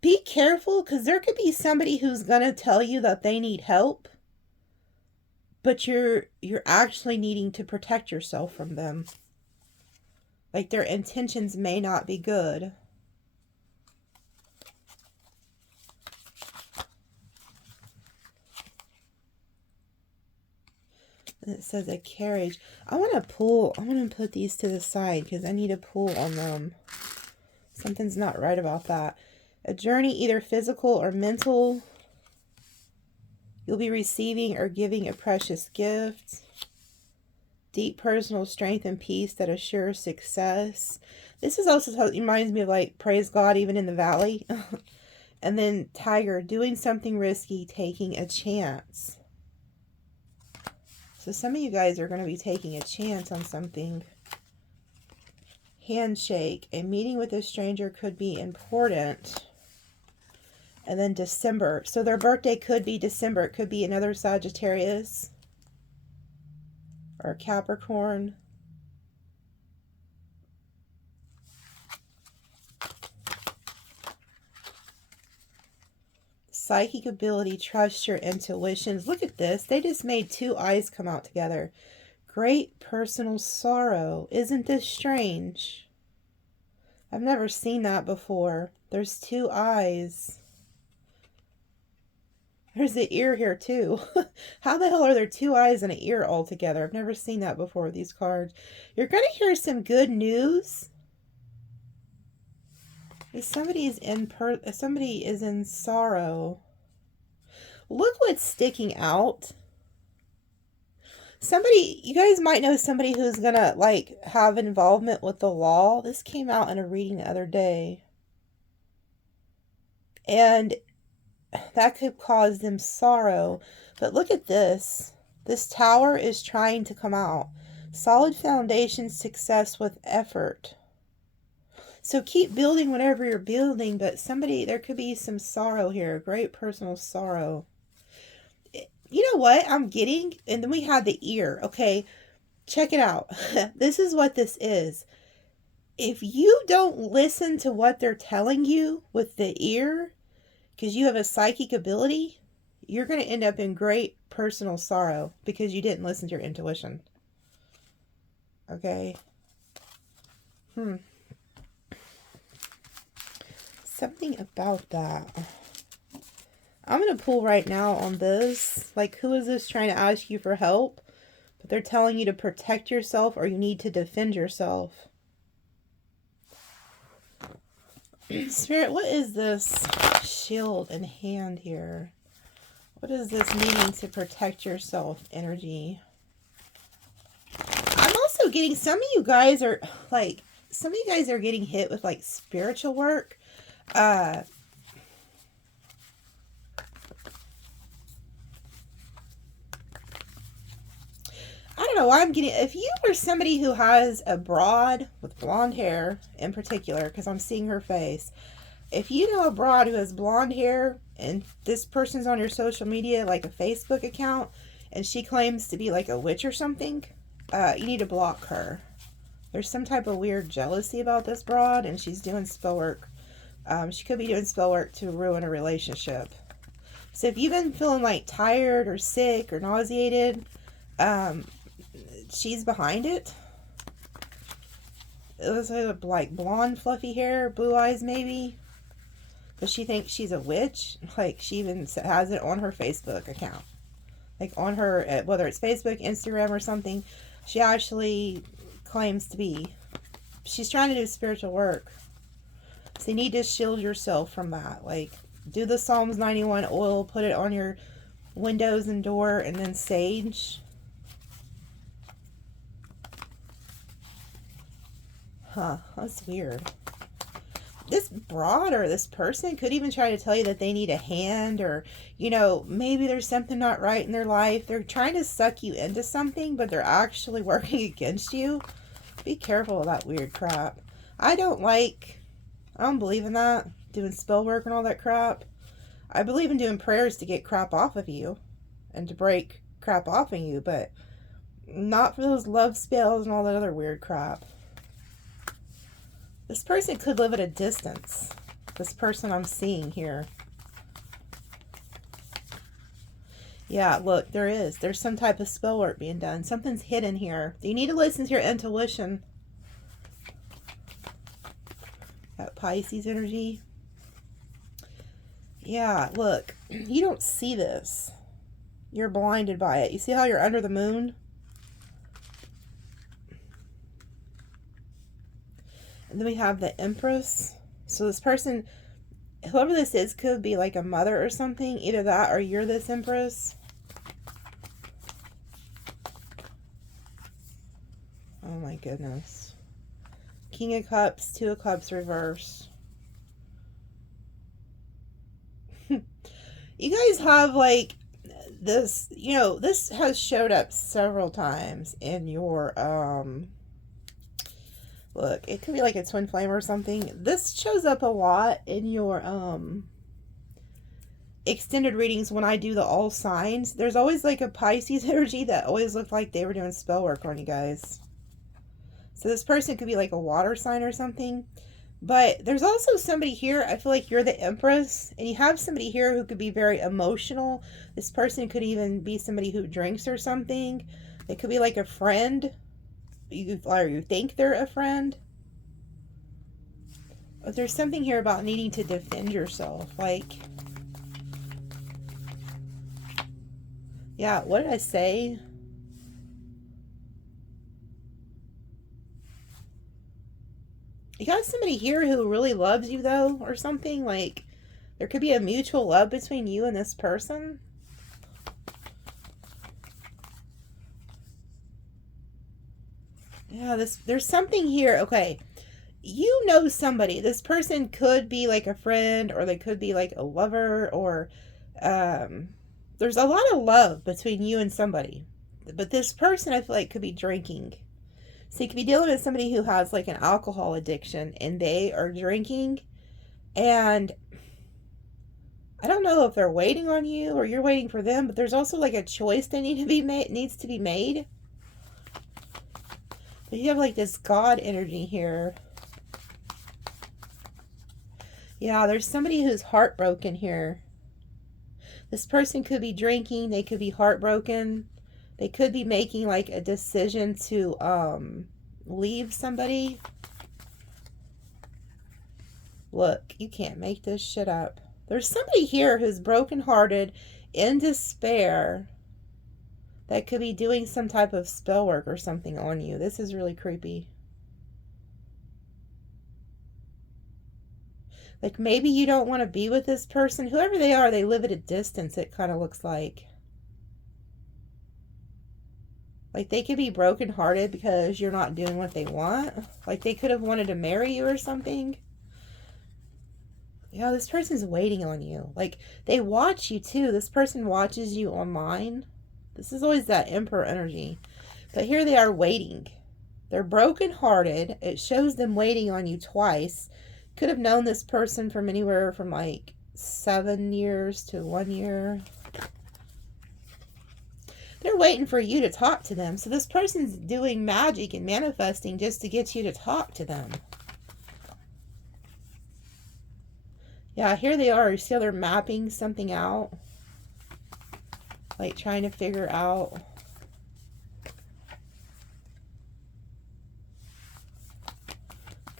Be careful because there could be somebody who's going to tell you that they need help. But you're actually needing to protect yourself from them. Like their intentions may not be good. And it says a carriage. I want to put these to the side because I need to pull on them. Something's not right about that. A journey, either physical or mental. You'll be receiving or giving a precious gift. Deep personal strength and peace that assures success. This is also, it reminds me of like, praise God even in the valley. And then Tiger, doing something risky, taking a chance. So some of you guys are going to be taking a chance on something. Handshake. A meeting with a stranger could be important. And then December. So their birthday could be December. It could be another Sagittarius or Capricorn. Psychic ability, trust your intuitions. Look at this. They just made two eyes come out together. Great personal sorrow. Isn't this strange? I've never seen that before. There's two eyes. There's the ear here too. How the hell are there two eyes and an ear all together? I've never seen that before with these cards. You're going to hear some good news. Somebody is in sorrow. Look what's sticking out. Somebody, you guys might know somebody who's gonna like have involvement with the law. This came out in a reading the other day. And that could cause them sorrow. But look at this. This tower is trying to come out. Solid foundation, success with effort. So keep building whatever you're building, but there could be some sorrow here. Great personal sorrow. You know what I'm getting? And then we have the ear. Okay, check it out. This is what this is. If you don't listen to what they're telling you with the ear, because you have a psychic ability, you're going to end up in great personal sorrow because you didn't listen to your intuition. Okay? Something about that. I'm going to pull right now on this. Like, who is this trying to ask you for help? But they're telling you to protect yourself or you need to defend yourself. Spirit, what is this shield and hand here? What is this needing to protect yourself energy? I'm also getting, some of you guys are getting hit with like spiritual work. I don't know why I'm getting, if you were somebody who has a broad with blonde hair in particular, because I'm seeing her face. If you know a broad who has blonde hair and this person's on your social media, like a Facebook account, and she claims to be like a witch or something, you need to block her. There's some type of weird jealousy about this broad, and she's doing spell work. She could be doing spell work to ruin a relationship. So if you've been feeling like tired or sick or nauseated, she's behind it. It was like blonde fluffy hair, blue eyes maybe. But she thinks she's a witch. Like, she even has it on her Facebook account. Like, on her, whether it's Facebook, Instagram, or something, she actually claims to be. She's trying to do spiritual work. So you need to shield yourself from that. Like, do the Psalms 91 oil, put it on your windows and door, and then sage. Huh, that's weird. This broad or this person could even try to tell you that they need a hand, or, you know, maybe there's something not right in their life. They're trying to suck you into something, but they're actually working against you. Be careful of that weird crap. I don't believe in that, doing spell work and all that crap. I believe in doing prayers to get crap off of you and to break crap off of you, but not for those love spells and all that other weird crap. This person could live at a distance. This person I'm seeing here. Yeah, look, there's some type of spell work being done. Something's hidden here. You need to listen to your intuition. That Pisces energy. Yeah, look, you don't see this. You're blinded by it. You see how you're under the moon? And then we have the Empress. So this person, whoever this is, could be like a mother or something. Either that or you're this Empress. goodness. King of Cups, Two of Cups reverse. You guys have like this, you know, this has showed up several times in your, look, it could be like a twin flame or something. This shows up a lot in your, extended readings when I do the all signs. There's always like a Pisces energy that always looked like they were doing spell work on you guys. So this person could be like a water sign or something. But there's also somebody here, I feel like you're the Empress, and you have somebody here who could be very emotional. This person could even be somebody who drinks or something. It could be like a friend. Or you think they're a friend. But there's something here about needing to defend yourself. Like, yeah, what did I say? You got somebody here who really loves you, though, or something. Like, there could be a mutual love between you and this person. Yeah, there's something here. Okay, you know somebody. This person could be like a friend, or they could be like a lover, or there's a lot of love between you and somebody. But this person, I feel like, could be drinking. So you could be dealing with somebody who has like an alcohol addiction and they are drinking, and I don't know if they're waiting on you or you're waiting for them, but there's also like a choice that needs to be made. But you have like this God energy here. Yeah, there's somebody who's heartbroken here. This person could be drinking, they could be heartbroken. They could be making like a decision to leave somebody. Look, you can't make this shit up. There's somebody here who's brokenhearted, in despair, that could be doing some type of spell work or something on you. This is really creepy. Like, maybe you don't want to be with this person. Whoever they are, they live at a distance, it kind of looks like. Like, they could be brokenhearted because you're not doing what they want. Like, they could have wanted to marry you or something. Yeah, this person's waiting on you. Like, they watch you too. This person watches you online. This is always that Emperor energy. But here they are waiting. They're brokenhearted. It shows them waiting on you twice. Could have known this person from anywhere from like 7 years to 1 year. They're waiting for you to talk to them. So this person's doing magic and manifesting just to get you to talk to them. Yeah, here they are. You see how they're mapping something out? Like trying to figure out.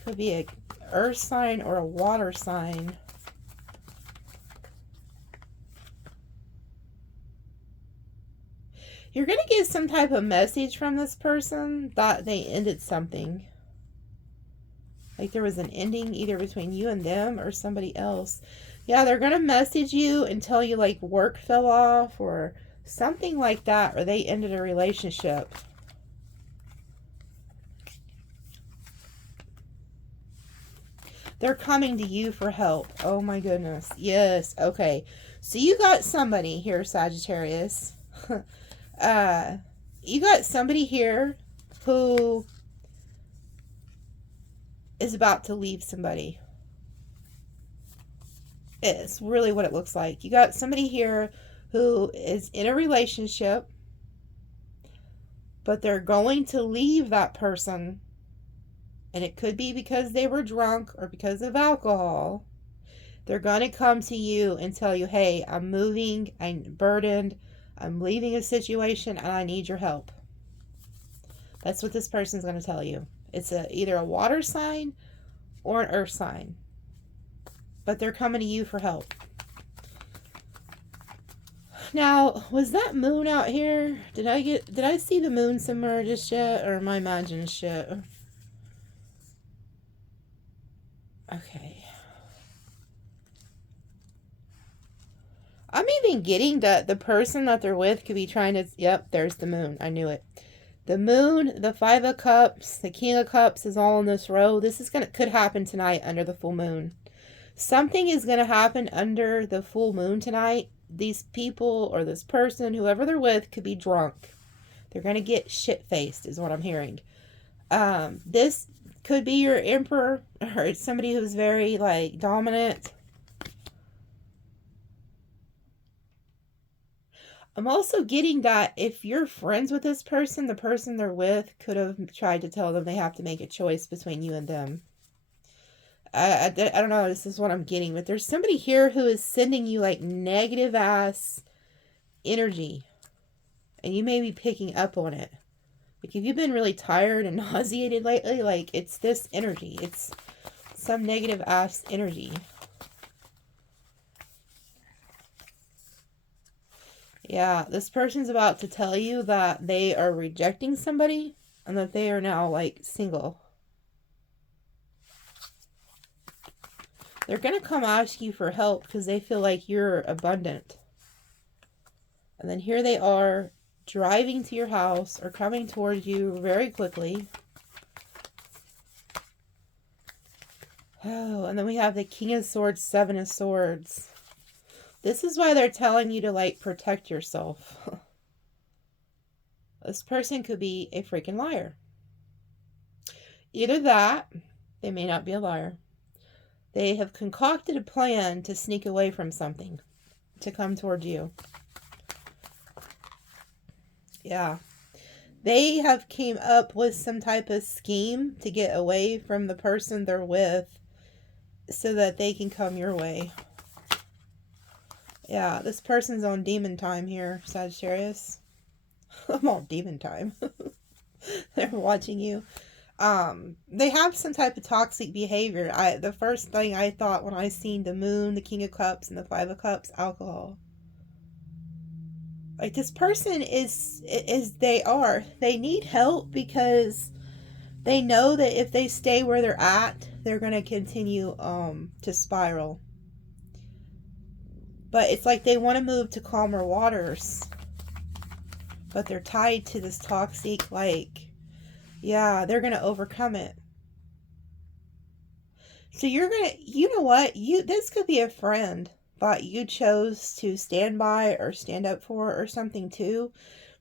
Could be a earth sign or a water sign. You're going to get some type of message from this person that they ended something. Like there was an ending either between you and them or somebody else. Yeah, they're going to message you and tell you like work fell off or something like that, or they ended a relationship. They're coming to you for help. Oh my goodness. Yes. Okay. So you got somebody here, Sagittarius. You got somebody here who is about to leave somebody. It's really what it looks like. You got somebody here who is in a relationship, but they're going to leave that person. And it could be because they were drunk or because of alcohol. They're going to come to you and tell you, hey, I'm moving, I'm burdened, I'm leaving a situation, and I need your help. That's what this person's going to tell you. It's either a water sign or an earth sign. But they're coming to you for help. Now, was that moon out here? Did I see the moon somewhere just yet? Or am I imagining shit? Okay. I'm even getting that the person that they're with could be trying to... Yep, there's the moon. I knew it. The moon, the 5 of cups, the king of cups is all in this row. This is could happen tonight under the full moon. Something is going to happen under the full moon tonight. These people or this person, whoever they're with, could be drunk. They're going to get shit-faced is what I'm hearing. This could be your emperor or it's somebody who's very like dominant. I'm also getting that if you're friends with this person, the person they're with could have tried to tell them they have to make a choice between you and them. I don't know, this is what I'm getting, but there's somebody here who is sending you like negative ass energy, and you may be picking up on it. Like if you've been really tired and nauseated lately, like it's this energy, it's some negative ass energy. Yeah, this person's about to tell you that they are rejecting somebody and that they are now like single. They're going to come ask you for help because they feel like you're abundant. And then here they are driving to your house or coming towards you very quickly. Oh, and then we have the King of Swords, 7 of Swords. This is why they're telling you to like protect yourself. This person could be a freaking liar. Either that, they may not be a liar. They have concocted a plan to sneak away from something, to come toward you. Yeah. They have came up with some type of scheme to get away from the person they're with so that they can come your way. Yeah, this person's on demon time here, Sagittarius. I'm on demon time. They're watching you. They have some type of toxic behavior. The first thing I thought when I seen the moon, the King of Cups, and the 5 of Cups, alcohol. Like this person they need help because they know that if they stay where they're at, they're going to continue to spiral. But it's like they want to move to calmer waters. But they're tied to this toxic, like, yeah, they're going to overcome it. So you're going to, you know what? This could be a friend that you chose to stand by or stand up for or something too.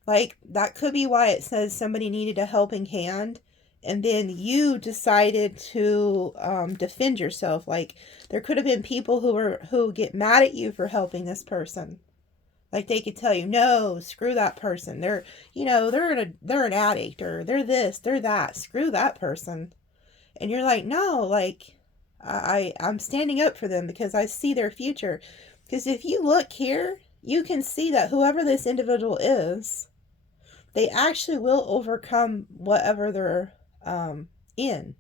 Like, that could be why it says somebody needed a helping hand. And then you decided to defend yourself. Like, there could have been people who get mad at you for helping this person. Like, they could tell you, no, screw that person. They're an addict, or they're this, they're that. Screw that person. And you're like, no, like, I'm standing up for them because I see their future. Because if you look here, you can see that whoever this individual is, they actually will overcome whatever they're in.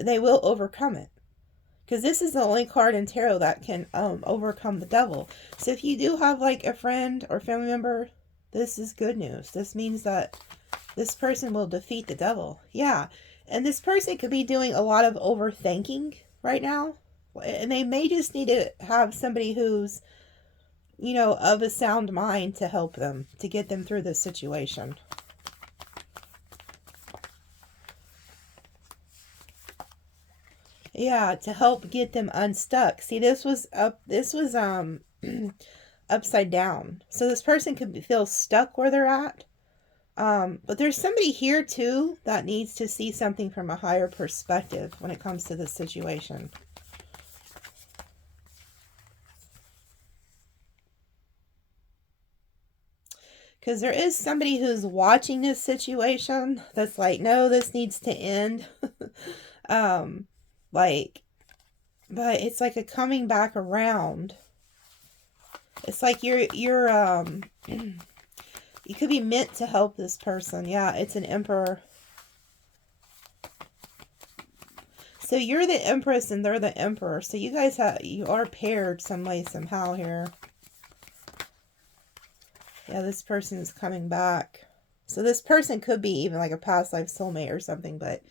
They will overcome it. Because this is the only card in tarot that can overcome the devil. So if you do have like a friend or family member, this is good news. This means that this person will defeat the devil. Yeah. And this person could be doing a lot of overthinking right now. And they may just need to have somebody who's, of a sound mind to help them, to get them through this situation. Yeah, to help get them unstuck. See, this was upside down. So this person could feel stuck where they're at. But there's somebody here too that needs to see something from a higher perspective when it comes to this situation. Because there is somebody who's watching this situation that's like, no, this needs to end. But it's like a coming back around. It's like you could be meant to help this person. Yeah, it's an emperor. So you're the empress and they're the emperor. So you guys you are paired some way, somehow here. Yeah, this person is coming back. So this person could be even like a past life soulmate or something, but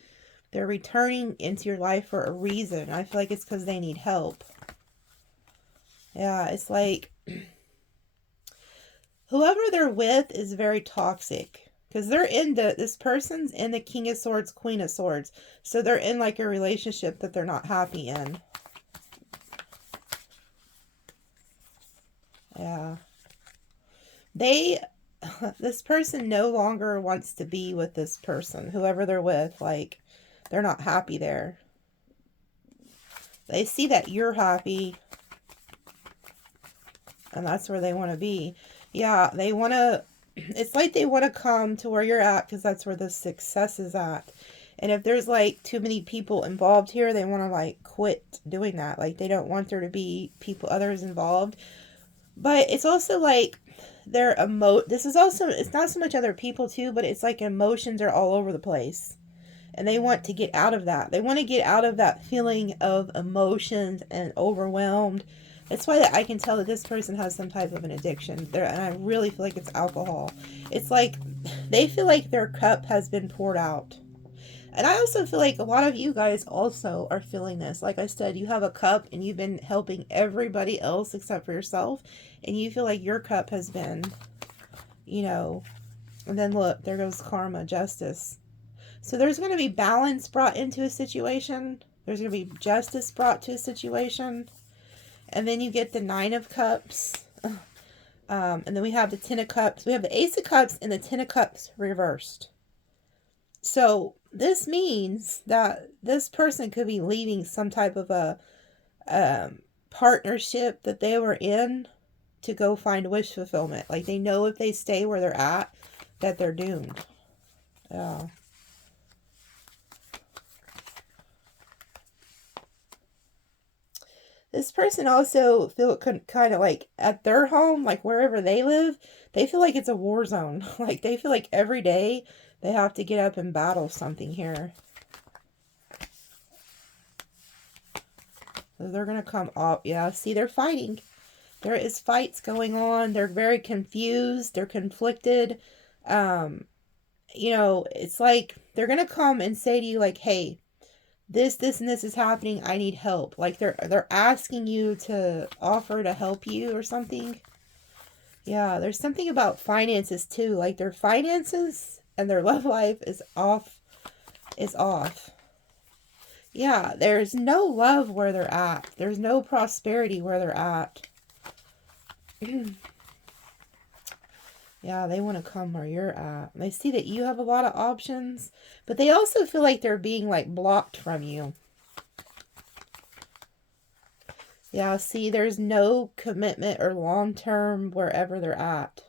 they're returning into your life for a reason. I feel like it's because they need help. Yeah, it's like whoever they're with is very toxic. Because they're in this person's in the King of Swords, Queen of Swords. So they're in like a relationship that they're not happy in. Yeah. This person no longer wants to be with this person, whoever they're with. Like, they're not happy there. They see that you're happy, and that's where they want to be. Yeah, they want to, it's like they want to come to where you're at because that's where the success is at. And if there's like too many people involved here, they want to like quit doing that. Like, they don't want there to be others involved. But it's also like this is also, it's not so much other people too, but it's like emotions are all over the place. And they want to get out of that. They want to get out of that feeling of emotions and overwhelmed. That's why I can tell that this person has some type of an addiction. And I really feel like it's alcohol. It's like they feel like their cup has been poured out. And I also feel like a lot of you guys also are feeling this. Like I said, you have a cup and you've been helping everybody else except for yourself. And you feel like your cup has been, and then look, there goes karma, justice. So there's going to be balance brought into a situation. There's going to be justice brought to a situation. And then you get the 9 of Cups. And then we have the 10 of Cups. We have the Ace of Cups and the 10 of Cups reversed. So this means that this person could be leaving some type of a partnership that they were in to go find wish fulfillment. Like, they know if they stay where they're at, that they're doomed. Yeah. This person also feel kind of like at their home, like wherever they live, they feel like it's a war zone. Like, they feel like every day they have to get up and battle something here. So they're going to come up. Yeah, see, they're fighting. There is fights going on. They're very confused. They're conflicted. It's like they're going to come and say to you like, hey, this and this is happening. I need help. Like, they're asking you to offer to help you or something. Yeah, there's something about finances too. Like, their finances and their love life is off. Yeah, there's no love where they're at. There's no prosperity where they're at. Yeah, they want to come where you're at. They see that you have a lot of options, but they also feel like they're being like blocked from you. Yeah, see, there's no commitment or long-term wherever they're at.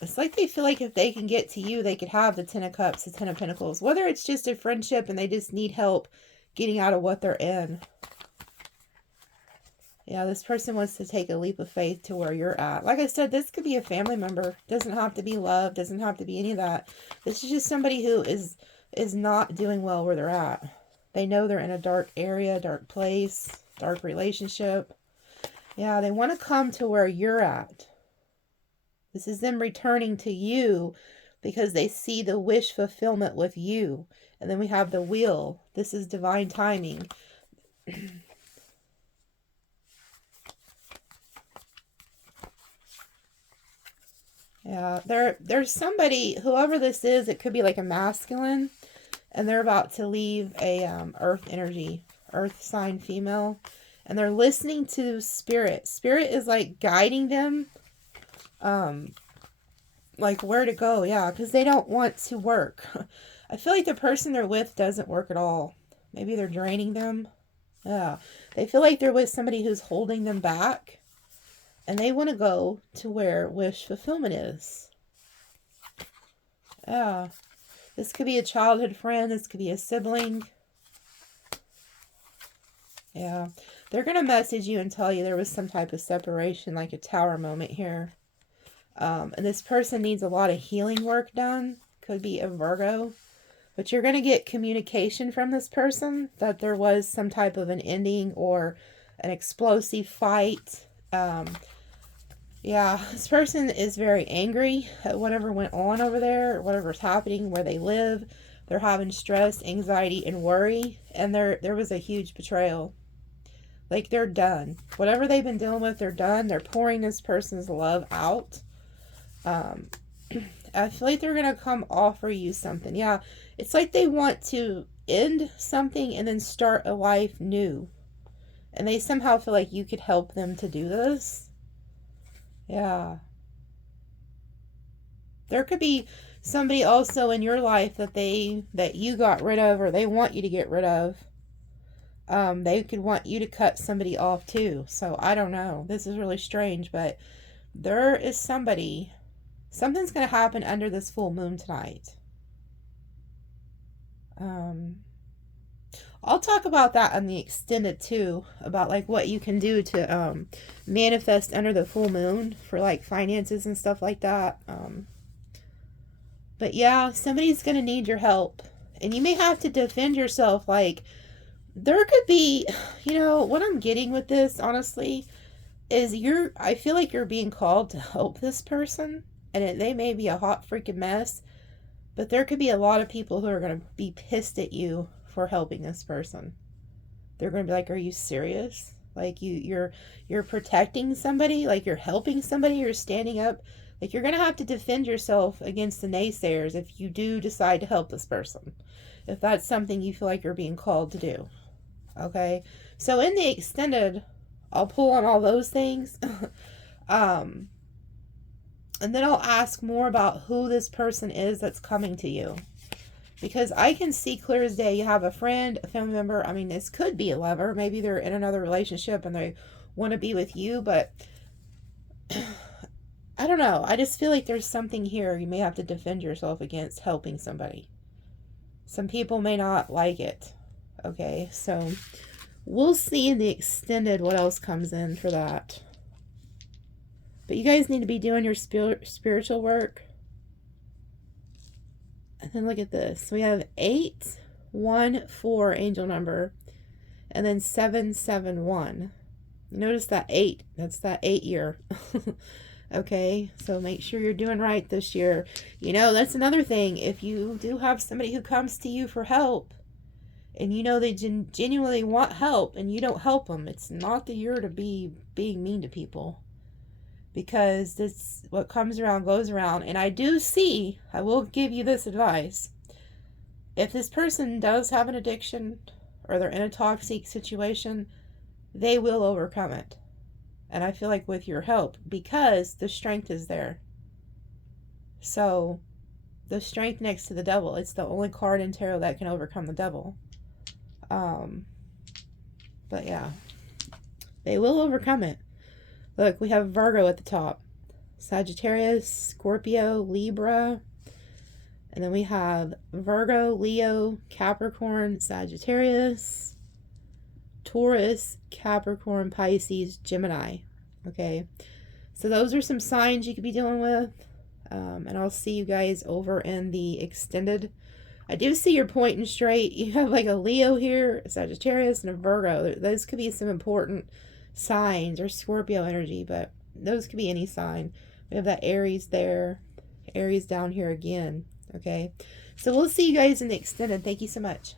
It's like they feel like if they can get to you, they could have the 10 of Cups, the 10 of Pentacles. Whether it's just a friendship and they just need help getting out of what they're in. Yeah, this person wants to take a leap of faith to where you're at. Like I said, this could be a family member. Doesn't have to be love. Doesn't have to be any of that. This is just somebody who is not doing well where they're at. They know they're in a dark area, dark place, dark relationship. Yeah, they want to come to where you're at. This is them returning to you because they see the wish fulfillment with you. And then we have the Wheel. This is divine timing. Yeah, there's somebody, whoever this is, it could be like a masculine, and they're about to leave a earth energy, earth sign female, and they're listening to spirit. Spirit is like guiding them, like where to go. Yeah, because they don't want to work. I feel like the person they're with doesn't work at all. Maybe they're draining them. Yeah, they feel like they're with somebody who's holding them back. And they want to go to where wish fulfillment is. Yeah. This could be a childhood friend. This could be a sibling. Yeah. They're going to message you and tell you there was some type of separation, like a tower moment here. And this person needs a lot of healing work done. Could be a Virgo. But you're going to get communication from this person that there was some type of an ending or an explosive fight. Yeah, this person is very angry at whatever went on over there, or whatever's happening where they live. They're having stress, anxiety, and worry, and there was a huge betrayal. Like, they're done. Whatever they've been dealing with, they're done. They're pouring this person's love out. I feel like they're going to come offer you something. Yeah, it's like they want to end something and then start a life new. And they somehow feel like you could help them to do this. Yeah. There could be somebody also in your life that you got rid of, or they want you to get rid of. They could want you to cut somebody off too. So I don't know. This is really strange, but there is something's going to happen under this full moon tonight. I'll talk about that on the extended too, about like what you can do to manifest under the full moon for like finances and stuff like that. But yeah, somebody's going to need your help, and you may have to defend yourself. Like, there could be, what I'm getting with this, honestly, is I feel like you're being called to help this person, and they may be a hot freaking mess, but there could be a lot of people who are going to be pissed at you for helping this person. They're going to be like, are you serious? Like, you're protecting somebody, like you're helping somebody, you're standing up. Like, you're going to have to defend yourself against the naysayers if you do decide to help this person. If that's something you feel like you're being called to do. Okay? So in the extended, I'll pull on all those things. And then I'll ask more about who this person is that's coming to you. Because I can see clear as day, you have a friend, a family member. I mean, this could be a lover. Maybe they're in another relationship and they want to be with you, but I don't know. I just feel like there's something here you may have to defend yourself against helping somebody. Some people may not like it. Okay, so we'll see in the extended what else comes in for that. But you guys need to be doing your spiritual work. And then look at this. We have 814 angel number. And then 771. Notice that 8. That's that 8 year. Okay, so make sure you're doing right this year. That's another thing. If you do have somebody who comes to you for help, and they genuinely want help, and you don't help them, it's not the year to be being mean to people. Because this, what comes around goes around. And I will give you this advice. If this person does have an addiction, or they're in a toxic situation, they will overcome it. And I feel like with your help, because the strength is there. So, the strength next to the devil, it's the only card in tarot that can overcome the devil. But yeah, they will overcome it. Look, we have Virgo at the top. Sagittarius, Scorpio, Libra. And then we have Virgo, Leo, Capricorn, Sagittarius, Taurus, Capricorn, Pisces, Gemini. Okay, so those are some signs you could be dealing with. And I'll see you guys over in the extended. I do see you're pointing straight. You have like a Leo here, a Sagittarius, and a Virgo. Those could be some important signs, or Scorpio energy, but those could be any sign. We have that Aries there, Aries down here again. Okay, so we'll see you guys in the extended. Thank you so much.